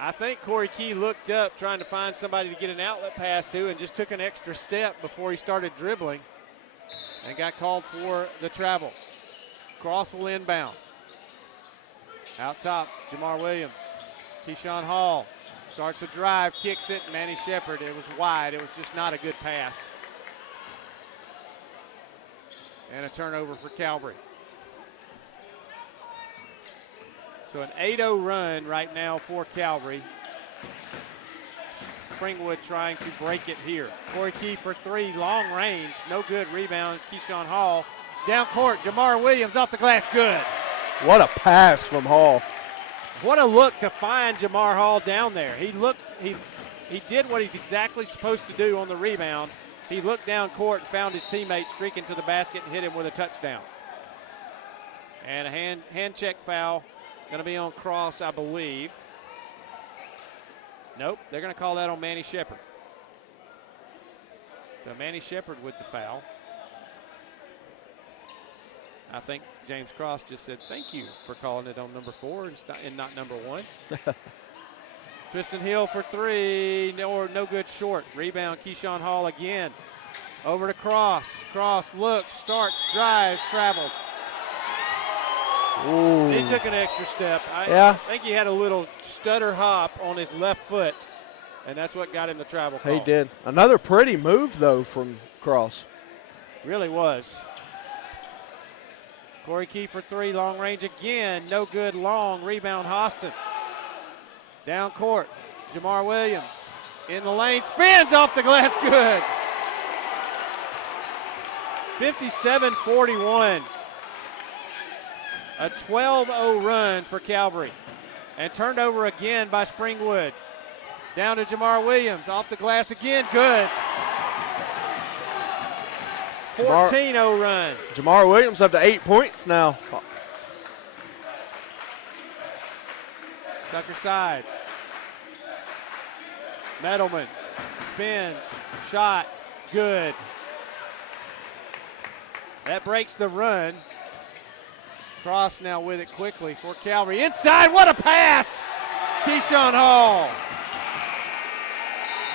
I think Corey Key looked up trying to find somebody to get an outlet pass to and just took an extra step before he started dribbling and got called for the travel. Cross will inbound. Out top, Jamar Williams. Keyshawn Hall starts a drive, kicks it. Manny Shepard, it was wide. It was just not a good pass. And a turnover for Calvary. So an 8-0 run right now for Calvary. Springwood trying to break it here. Corey Key for three, long range, no good. Rebound, Keyshawn Hall. Down court, Jamar Williams off the glass, good. What a pass from Hall. What a look to find Jamar Hall down there. He did what he's exactly supposed to do on the rebound. He looked down court and found his teammate streaking to the basket and hit him with a touchdown. And a hand check foul, going to be on Cross, I believe. Nope, they're going to call that on Manny Shepard. So Manny Shepard with the foul. I think James Cross just said thank you for calling it on number 4 and not number 1. Tristan Hill for three, no good short. Rebound, Keyshawn Hall again. Over to Cross. Cross looks, starts, drives, traveled. Ooh. He took an extra step. I think he had a little stutter hop on his left foot, and that's what got him the travel call. He did. Another pretty move, though, from Cross. Really was. Corey Key for three, long range again. No good, long. Rebound, Hostin. Down court, Jamar Williams. In the lane, spins off the glass, good. 57-41. A 12-0 run for Calvary. And turned over again by Springwood. Down to Jamar Williams, off the glass again, good. 14-0 run. Jamar Williams up to 8 points now. Tucker sides. Meadowman spins, shot, good. That breaks the run. Cross now with it quickly for Calvary. Inside, what a pass! Keyshawn Hall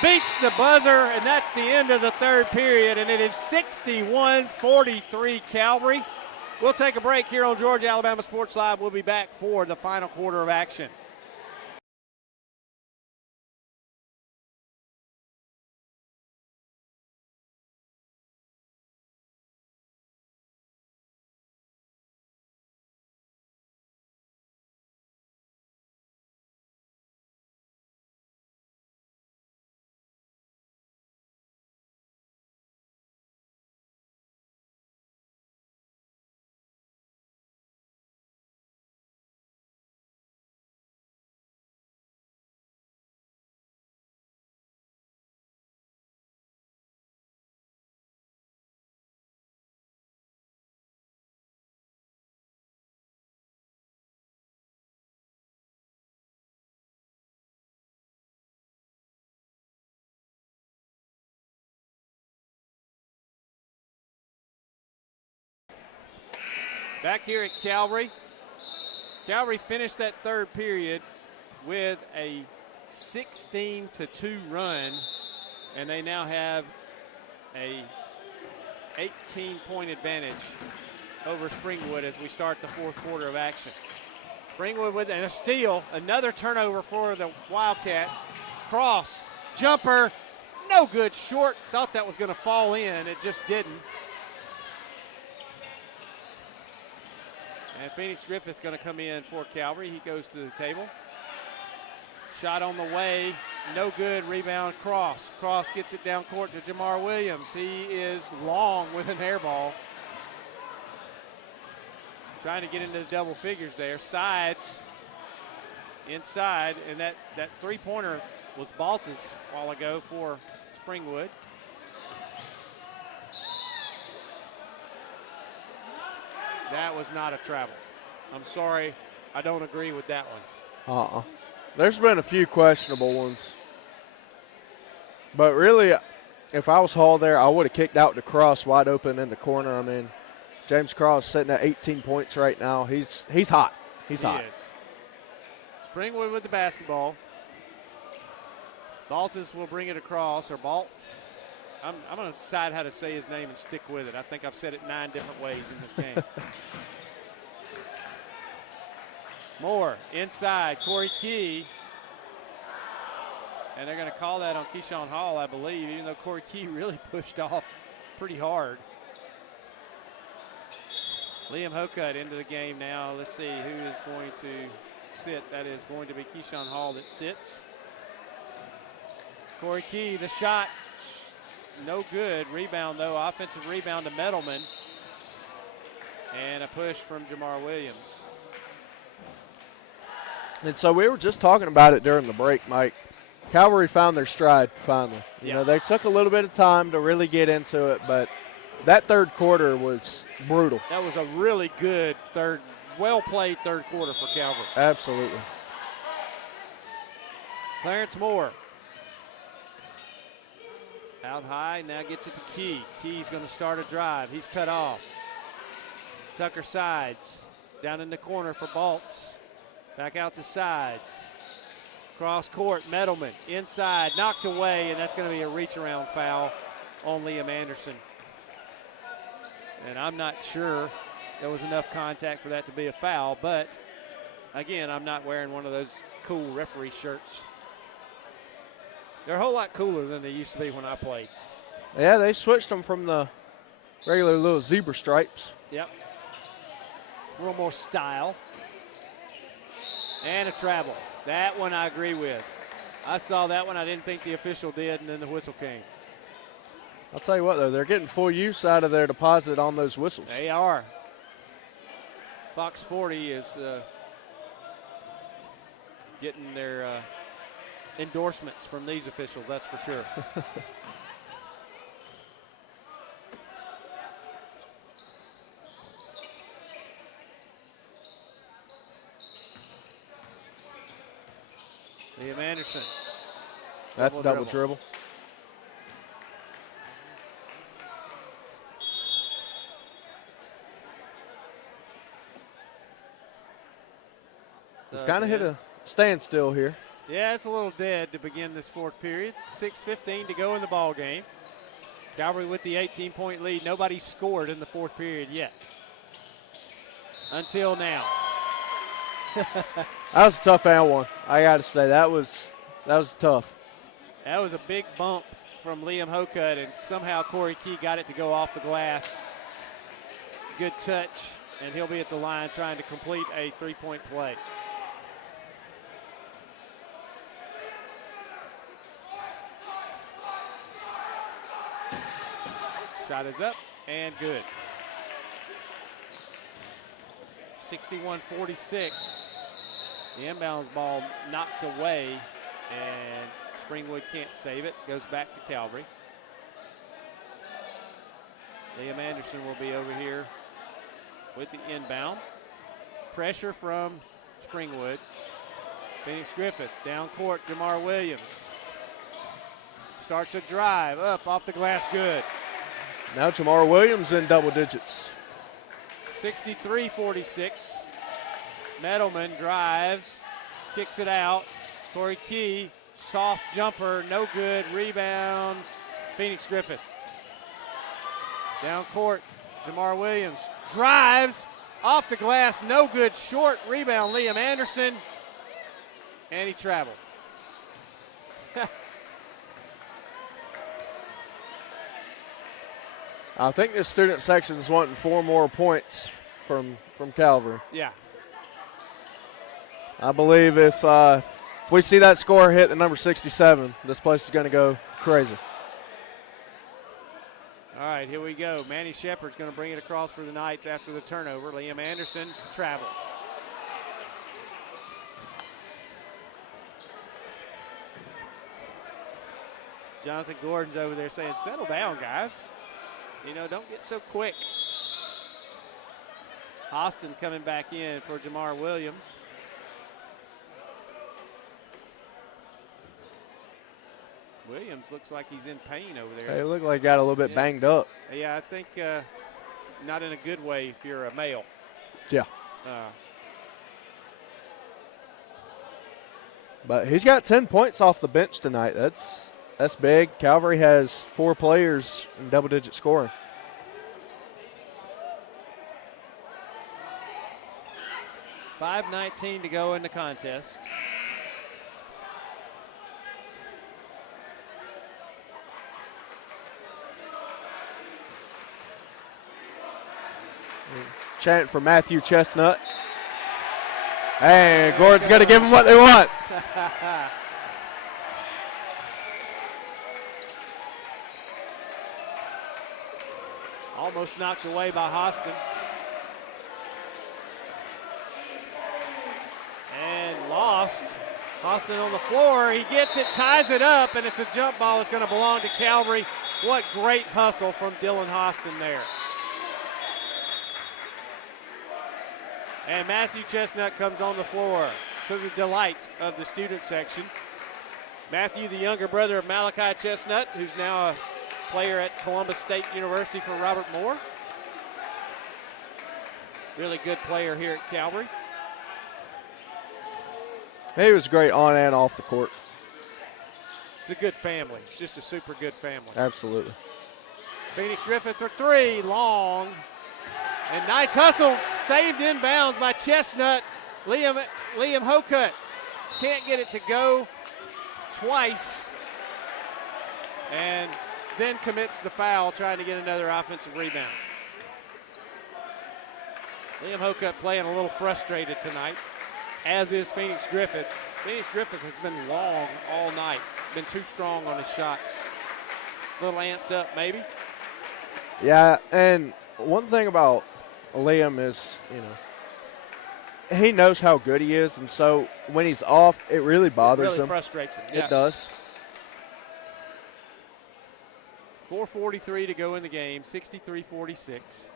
beats the buzzer, and that's the end of the third period, and it is 61-43 Calvary. We'll take a break here on Georgia Alabama Sports Live. We'll be back for the final quarter of action. Back here at Calvary. Calvary finished that third period with a 16-2 run, and they now have a 18-point advantage over Springwood as we start the fourth quarter of action. Springwood with a steal, another turnover for the Wildcats. Cross, jumper, no good, short. Thought that was going to fall in, it just didn't. And Phoenix Griffith going to come in for Calvary. He goes to the table. Shot on the way, no good. Rebound, Cross. Cross gets it down court to Jamar Williams. He is long with an air ball. Trying to get into the double figures there. Sides, inside, and that three-pointer was Baltus a while ago for Springwood. That was not a travel. I'm sorry, I don't agree with that one. There's been a few questionable ones. But really, if I was Hall there, I would have kicked out to Cross wide open in the corner. I mean, James Cross sitting at 18 points right now. He's hot. He's hot. Is. Springwood with the basketball. Baltus will bring it across, or Baltz. I'm going to decide how to say his name and stick with it. I think I've said it 9 different ways in this game. Moore inside, Corey Key. And they're going to call that on Keyshawn Hall, I believe, even though Corey Key really pushed off pretty hard. Liam Hocutt into the game now. Let's see who is going to sit. That is going to be Keyshawn Hall that sits. Corey Key, the shot, no good. Rebound, though, offensive rebound to Metalman. And a push from Jamar Williams. And so we were just talking about it during the break, Mike. Calvary found their stride finally. You know, they took a little bit of time to really get into it, but that third quarter was brutal. That was a really good well-played third quarter for Calvary. Absolutely. Clarence Moore. Out high, now gets it to Key. Key's going to start a drive. He's cut off. Tucker sides. Down in the corner for Baltz. Back out to sides. Cross court, Metalman inside, knocked away, and that's going to be a reach-around foul on Liam Anderson. And I'm not sure there was enough contact for that to be a foul, but again, I'm not wearing one of those cool referee shirts. They're a whole lot cooler than they used to be when I played. Yeah, they switched them from the regular little zebra stripes. Yep. A little more style. And a travel. That one I agree with. I saw that one. I didn't think the official did, and then the whistle came. I'll tell you what, though, they're getting full use out of their deposit on those whistles. They are. Fox 40 is getting their endorsements from these officials, that's for sure. Liam Anderson. That's a double dribble. We've kind of hit a standstill here. Yeah, it's a little dead to begin this fourth period. 6:15 to go in the ball game. Calvary with the 18-point lead. Nobody scored in the fourth period yet. Until now. That was a tough and one. I got to say, that was tough. That was a big bump from Liam Hocutt, and somehow Corey Key got it to go off the glass. Good touch, and he'll be at the line trying to complete a three-point play. Shot is up and good. 61-46. The inbounds ball knocked away, and Springwood can't save it. Goes back to Calvary. Liam Anderson will be over here with the inbound. Pressure from Springwood. Phoenix Griffith down court. Jamar Williams starts a drive up off the glass. Good. Now Jamar Williams in double digits. 63-46. Metalman drives, kicks it out. Corey Key, soft jumper, no good. Rebound, Phoenix Griffith. Down court, Jamar Williams drives, off the glass, no good. Short rebound, Liam Anderson, and he traveled. I think the student section is wanting 4 more points from Calvary. Yeah. I believe if we see that score hit the number 67, this place is going to go crazy. All right, here we go. Manny Shepard's going to bring it across for the Knights after the turnover. Liam Anderson travel. Jonathan Gordon's over there saying, settle down, guys. You know, don't get so quick. Austin coming back in for Jamar Williams. Williams looks like he's in pain over there. They look like he got a little bit banged up. Yeah, I think not in a good way if you're a male. Yeah. But he's got 10 points off the bench tonight. That's big. Calvary has 4 players in double-digit scoring. 5:19 to go in the contest. Chant for Matthew Chestnut. Hey, Gordon's going to give them what they want. Almost knocked away by Hostin. And lost. Hostin on the floor. He gets it, ties it up, and it's a jump ball that's going to belong to Calvary. What great hustle from Dylan Hostin there. And Matthew Chestnut comes on the floor to the delight of the student section. Matthew, the younger brother of Malachi Chestnut, who's now a player at Columbus State University for Robert Moore. Really good player here at Calvary. He was great on and off the court. It's a good family. It's just a super good family. Absolutely. Phoenix Griffith for three, long. And nice hustle, saved inbounds by Chestnut. Liam Hokut can't get it to go twice. And then commits the foul, trying to get another offensive rebound. Liam Hokut playing a little frustrated tonight, as is Phoenix Griffith. Phoenix Griffith has been long all night, been too strong on his shots. A little amped up, maybe. Yeah, and one thing about Liam is, he knows how good he is, and so when he's off, it really bothers him. It really frustrates him. Yeah. It does. 4:43 to go in the game, 63-46.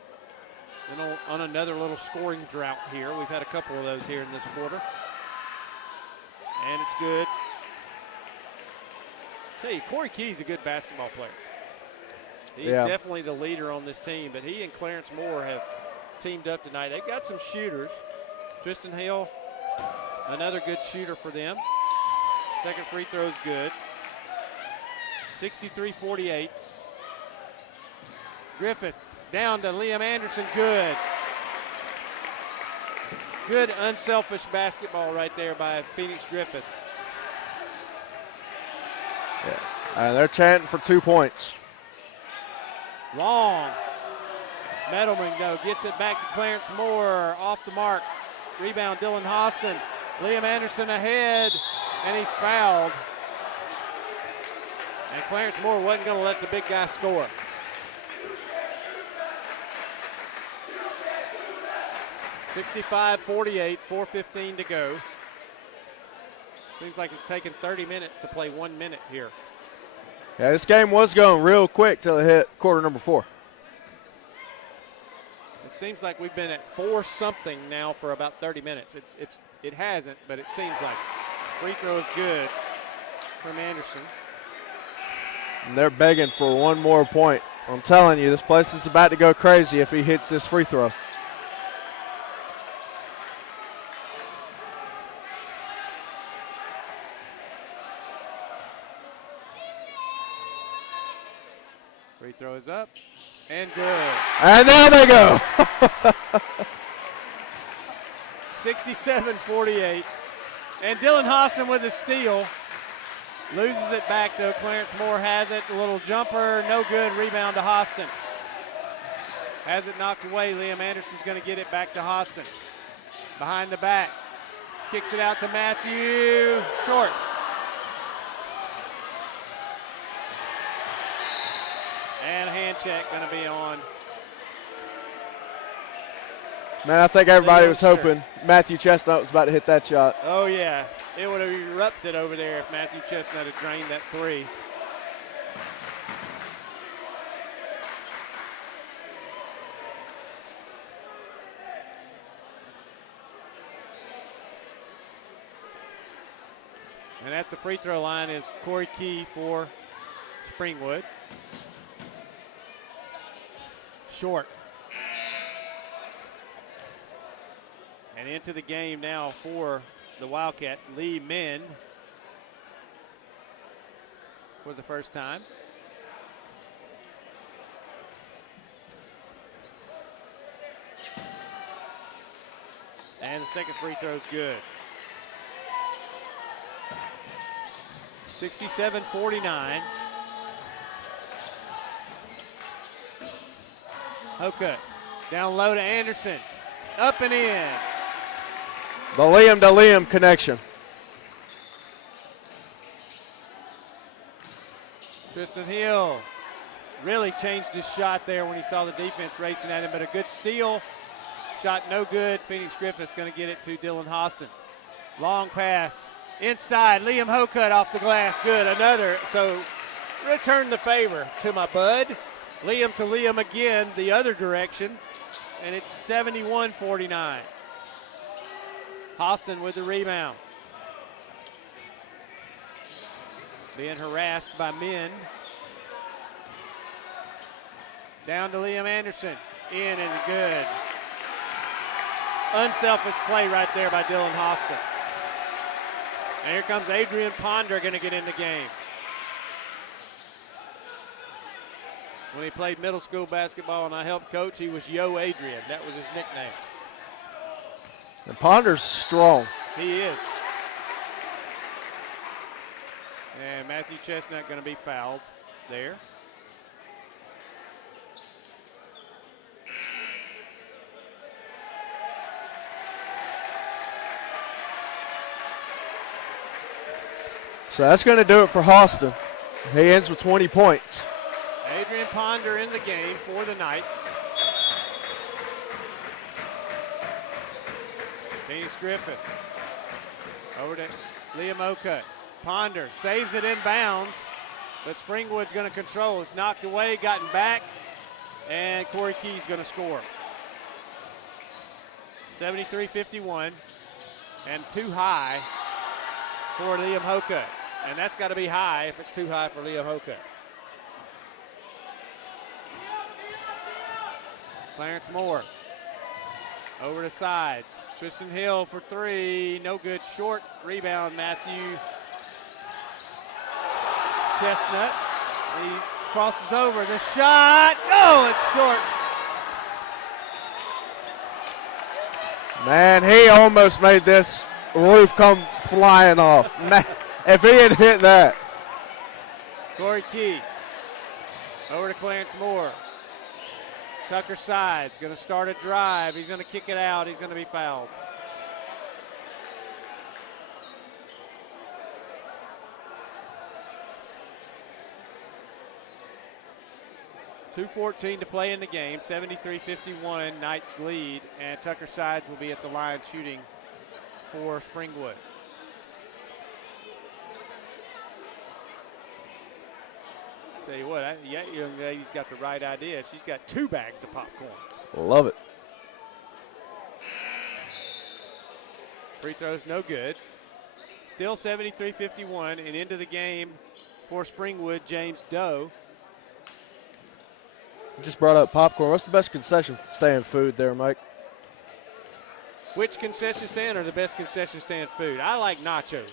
And on another little scoring drought here. We've had a couple of those here in this quarter. And it's good. I tell you, Corey Key's a good basketball player. He's definitely the leader on this team, but he and Clarence Moore have teamed up tonight. They've got some shooters. Tristan Hill, another good shooter for them. Second free throw's good. 63-48. Griffith down to Liam Anderson, good. Good unselfish basketball right there by Phoenix Griffith. Yeah. They're chanting for 2 points. Long. Meadowman, though, gets it back to Clarence Moore, off the mark. Rebound, Dylan Hostin. Liam Anderson ahead, and he's fouled. And Clarence Moore wasn't going to let the big guy score. (65-48), 4:15 to go. Seems like it's taken 30 minutes to play 1 minute here. Yeah, this game was going real quick till it hit quarter number 4. It seems like we've been at 4-something now for about 30 minutes. It hasn't, but it seems like. Free throw is good from Anderson. And they're begging for one more point. I'm telling you, this place is about to go crazy if he hits this free throw. Free throw is up and good. And there they go. 67-48. And Dylan Hostin with the steal. Loses it back, though. Clarence Moore has it. A little jumper, no good. Rebound to Hostin. Has it knocked away. Liam Anderson's going to get it back to Hostin. Behind the back. Kicks it out to Matthew. Short. And a hand check going to be on. Man, I think everybody was hoping Matthew Chestnut was about to hit that shot. Oh, yeah. It would have erupted over there if Matthew Chestnut had drained that three. And at the free throw line is Corey Key for Springwood. Short. And into the game now for the Wildcats, Lee Min for the first time. And the second free throw's good. 67-49. Hoka down low to Anderson. Up and in. The Liam to Liam connection. Tristan Hill really changed his shot there when he saw the defense racing at him, but a good steal. Shot no good. Phoenix Griffith going to get it to Dylan Hostin. Long pass inside. Liam Hokut off the glass. Good. Another. So return the favor to my bud. Liam to Liam again the other direction. And it's 71-49. Hostin with the rebound. Being harassed by men. Down to Liam Anderson. In and good. Unselfish play right there by Dylan Hostin. And here comes Adrian Ponder going to get in the game. When he played middle school basketball and I helped coach, he was Yo Adrian. That was his nickname. And Ponder's strong. He is. And Matthew Chestnut going to be fouled there. So that's going to do it for Hostin. He ends with 20 points. Adrian Ponder in the game for the Knights. Phoenix Griffith over to Liam Okut. Ponder saves it in bounds, but Springwood's going to control. It's knocked away, gotten back, and Corey Key's going to score. 73-51, and too high for Liam Hokut. And that's got to be high if it's too high for Liam Hokut. Clarence Moore over the sides. Tristan Hill for three. No good. Short rebound, Matthew Chestnut. He crosses over. The shot. Oh, it's short. Man, he almost made this roof come flying off. Man, if he had hit that. Corey Key over to Clarence Moore. Tucker sides, going to start a drive. He's going to kick it out. He's going to be fouled. .2:14 to play in the game. 73-51, Knights lead, and Tucker sides will be at the line shooting for Springwood. Tell you what, that young lady's got the right idea. She's got 2 bags of popcorn. Love it. Free throws no good. Still 73-51, and into the game for Springwood, James Doe. You just brought up popcorn. What's the best concession stand food there, Mike? Which concession stand or the best concession stand food? I like nachos.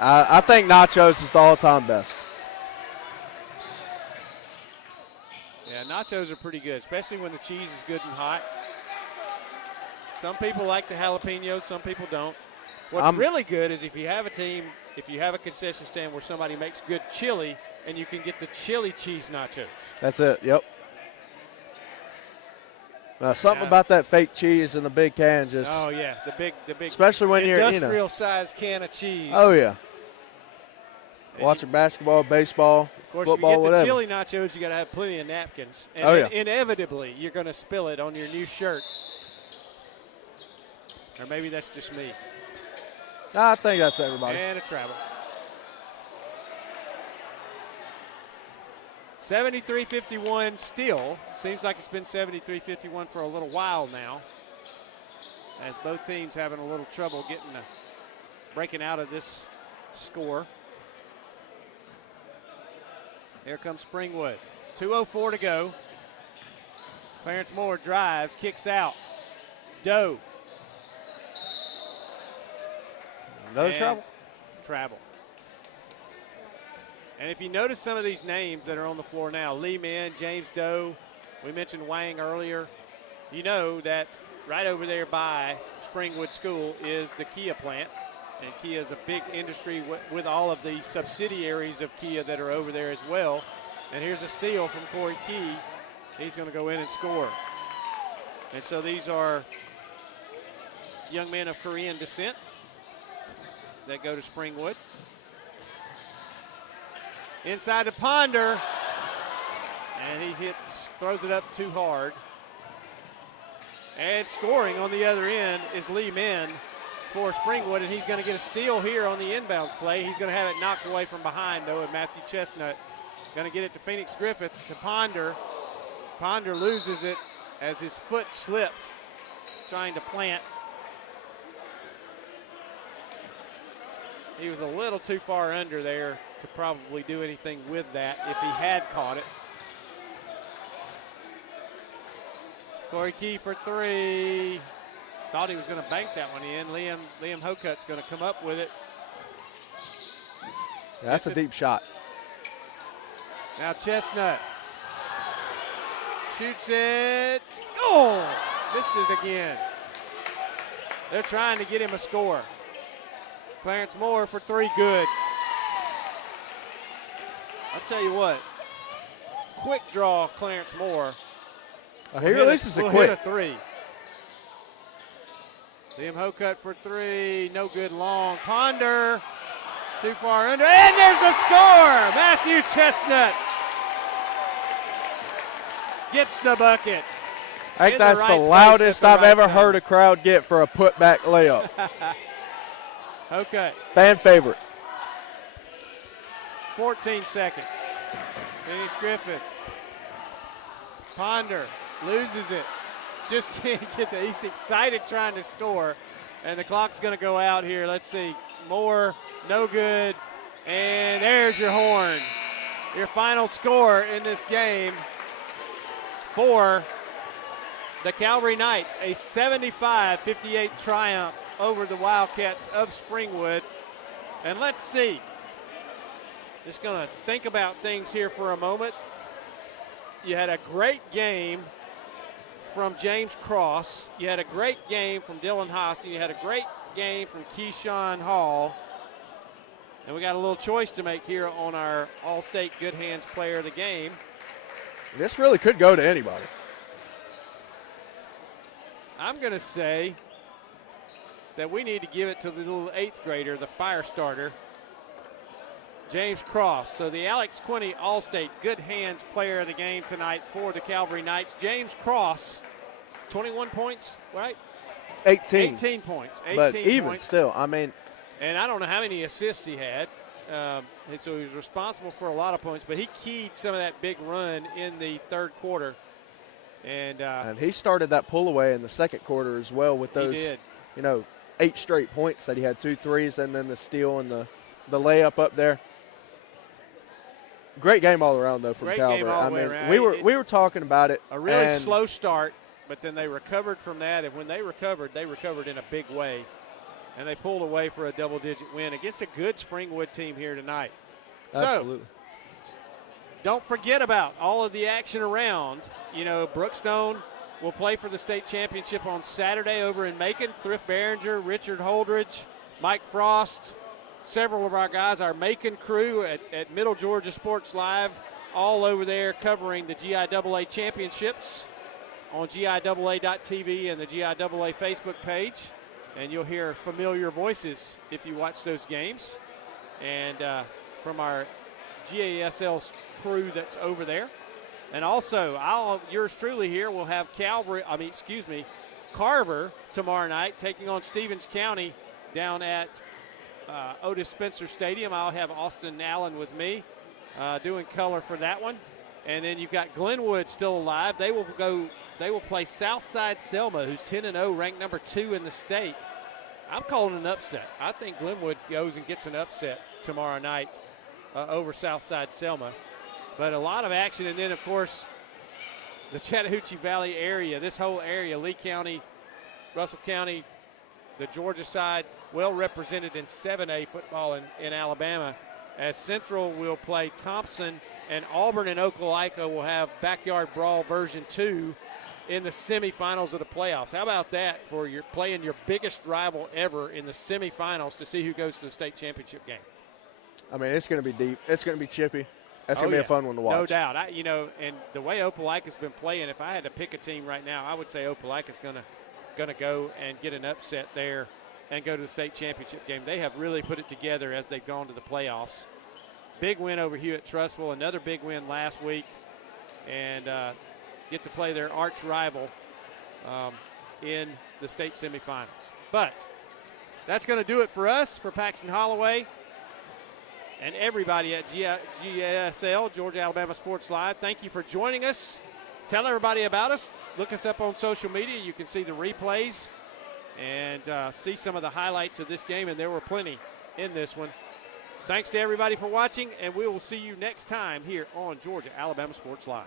I think nachos is the all-time best. Yeah, nachos are pretty good, especially when the cheese is good and hot. Some people like the jalapenos, some people don't. What's really good is if you have a team, if you have a concession stand where somebody makes good chili, and you can get the chili cheese nachos. That's it, yep. Something about that fake cheese in the big can just. Oh yeah, the big. Especially when you're industrial size can of cheese. Oh yeah. Watching basketball, baseball, of course, football, if you get whatever. the chili nachos, you got to have plenty of napkins. And inevitably, you're going to spill it on your new shirt. Or maybe that's just me. I think that's everybody. And a travel. 73-51 still. Seems like it's been 73-51 for a little while now. As both teams having a little trouble breaking out of this score. Here comes Springwood. 2:04 to go. Clarence Moore drives, kicks out. Doe. Another travel? Travel. And if you notice some of these names that are on the floor now, Lee Min, James Doe, we mentioned Wang earlier, you know that right over there by Springwood School is the Kia plant. And Kia is a big industry with all of the subsidiaries of Kia that are over there as well. And here's a steal from Corey Key. He's going to go in and score. And so these are young men of Korean descent that go to Springwood. Inside to Ponder. And he throws it up too hard. And scoring on the other end is Lee Min for Springwood, and he's going to get a steal here on the inbounds play. He's going to have it knocked away from behind, though, and Matthew Chestnut going to get it to Phoenix Griffith to Ponder. Ponder loses it as his foot slipped, trying to plant. He was a little too far under there to probably do anything with that if he had caught it. Corey Key for three. Thought he was going to bank that one in. Liam Hokut's going to come up with it. Yeah, that's a deep shot. Now Chestnut shoots it. Oh, misses it again. They're trying to get him a score. Clarence Moore for three, good. I'll tell you what, quick draw Clarence Moore. He releases it quick. Hit a three. Liam Hokut for three, no good long. Ponder, too far under, and there's the score! Matthew Chestnut gets the bucket. I think that's the loudest I've ever heard a crowd get for a putback layup. Okay. Fan favorite. 14 seconds. Phoenix Griffith. Ponder loses it. Just can't get the, he's excited trying to score. And the clock's going to go out here. Let's see. Moore, no good. And there's your horn. Your final score in this game for the Calvary Knights. A 75-58 triumph over the Wildcats of Springwood. And let's see. Just going to think about things here for a moment. You had a great game from James Cross. You had a great game from Dylan Hostin. You had a great game from Keyshawn Hall. And we got a little choice to make here on our All-State Good Hands Player of the Game. This really could go to anybody. I'm going to say that we need to give it to the little 8th grader, the fire starter, James Cross. So the Alex Quinney All-State Good Hands Player of the Game tonight for the Calvary Knights. James Cross, 21 points, right? 18. 18 points. 18 but even points. still, I mean. And I don't know how many assists he had. So he was responsible for a lot of points, but he keyed some of that big run in the third quarter. And he started that pull away in the second quarter as well with those, 8 straight points that he had, 2 threes, and then the steal and the layup up there. Great game all around, though, from Calvary. I mean, we were talking about it. A really slow start, but then they recovered from that. And when they recovered in a big way. And they pulled away for a double-digit win against a good Springwood team here tonight. Absolutely. So, don't forget about all of the action around. Brookstone will play for the state championship on Saturday over in Macon. Thrift Behringer, Richard Holdridge, Mike Frost, several of our guys, our Macon crew at Middle Georgia Sports Live, all over there covering the GIAA championships on GIAA.tv and the GIAA Facebook page. And you'll hear familiar voices if you watch those games. And from our GASL crew that's over there. And also, yours truly here will have Carver tomorrow night taking on Stevens County down at Otis Spencer Stadium. I'll have Austin Allen with me doing color for that one. And then you've got Glenwood still alive. They will play Southside Selma, who's 10-0, ranked number 2 in the state. I'm calling an upset. I think Glenwood goes and gets an upset tomorrow night over Southside Selma. But a lot of action. And then, of course, the Chattahoochee Valley area, this whole area, Lee County, Russell County, the Georgia side, well represented in 7A football in Alabama, as Central will play Thompson, and Auburn and Opelika will have Backyard Brawl version 2 in the semifinals of the playoffs. How about that for your playing your biggest rival ever in the semifinals to see who goes to the state championship game? I mean, it's going to be deep. It's going to be chippy. That's going to be a fun one to watch. No doubt. And the way Opelika's been playing, if I had to pick a team right now, I would say Opelika's going to go and get an upset there and go to the state championship game. They have really put it together as they've gone to the playoffs. Big win over Hewitt-Trussville, another big win last week, and get to play their arch rival in the state semifinals. But that's going to do it for us, for Paxton Holloway, and everybody at GASL, Georgia Alabama Sports Live. Thank you for joining us. Tell everybody about us. Look us up on social media. You can see the replays and see some of the highlights of this game, and there were plenty in this one. Thanks to everybody for watching, and we will see you next time here on Georgia Alabama Sports Live.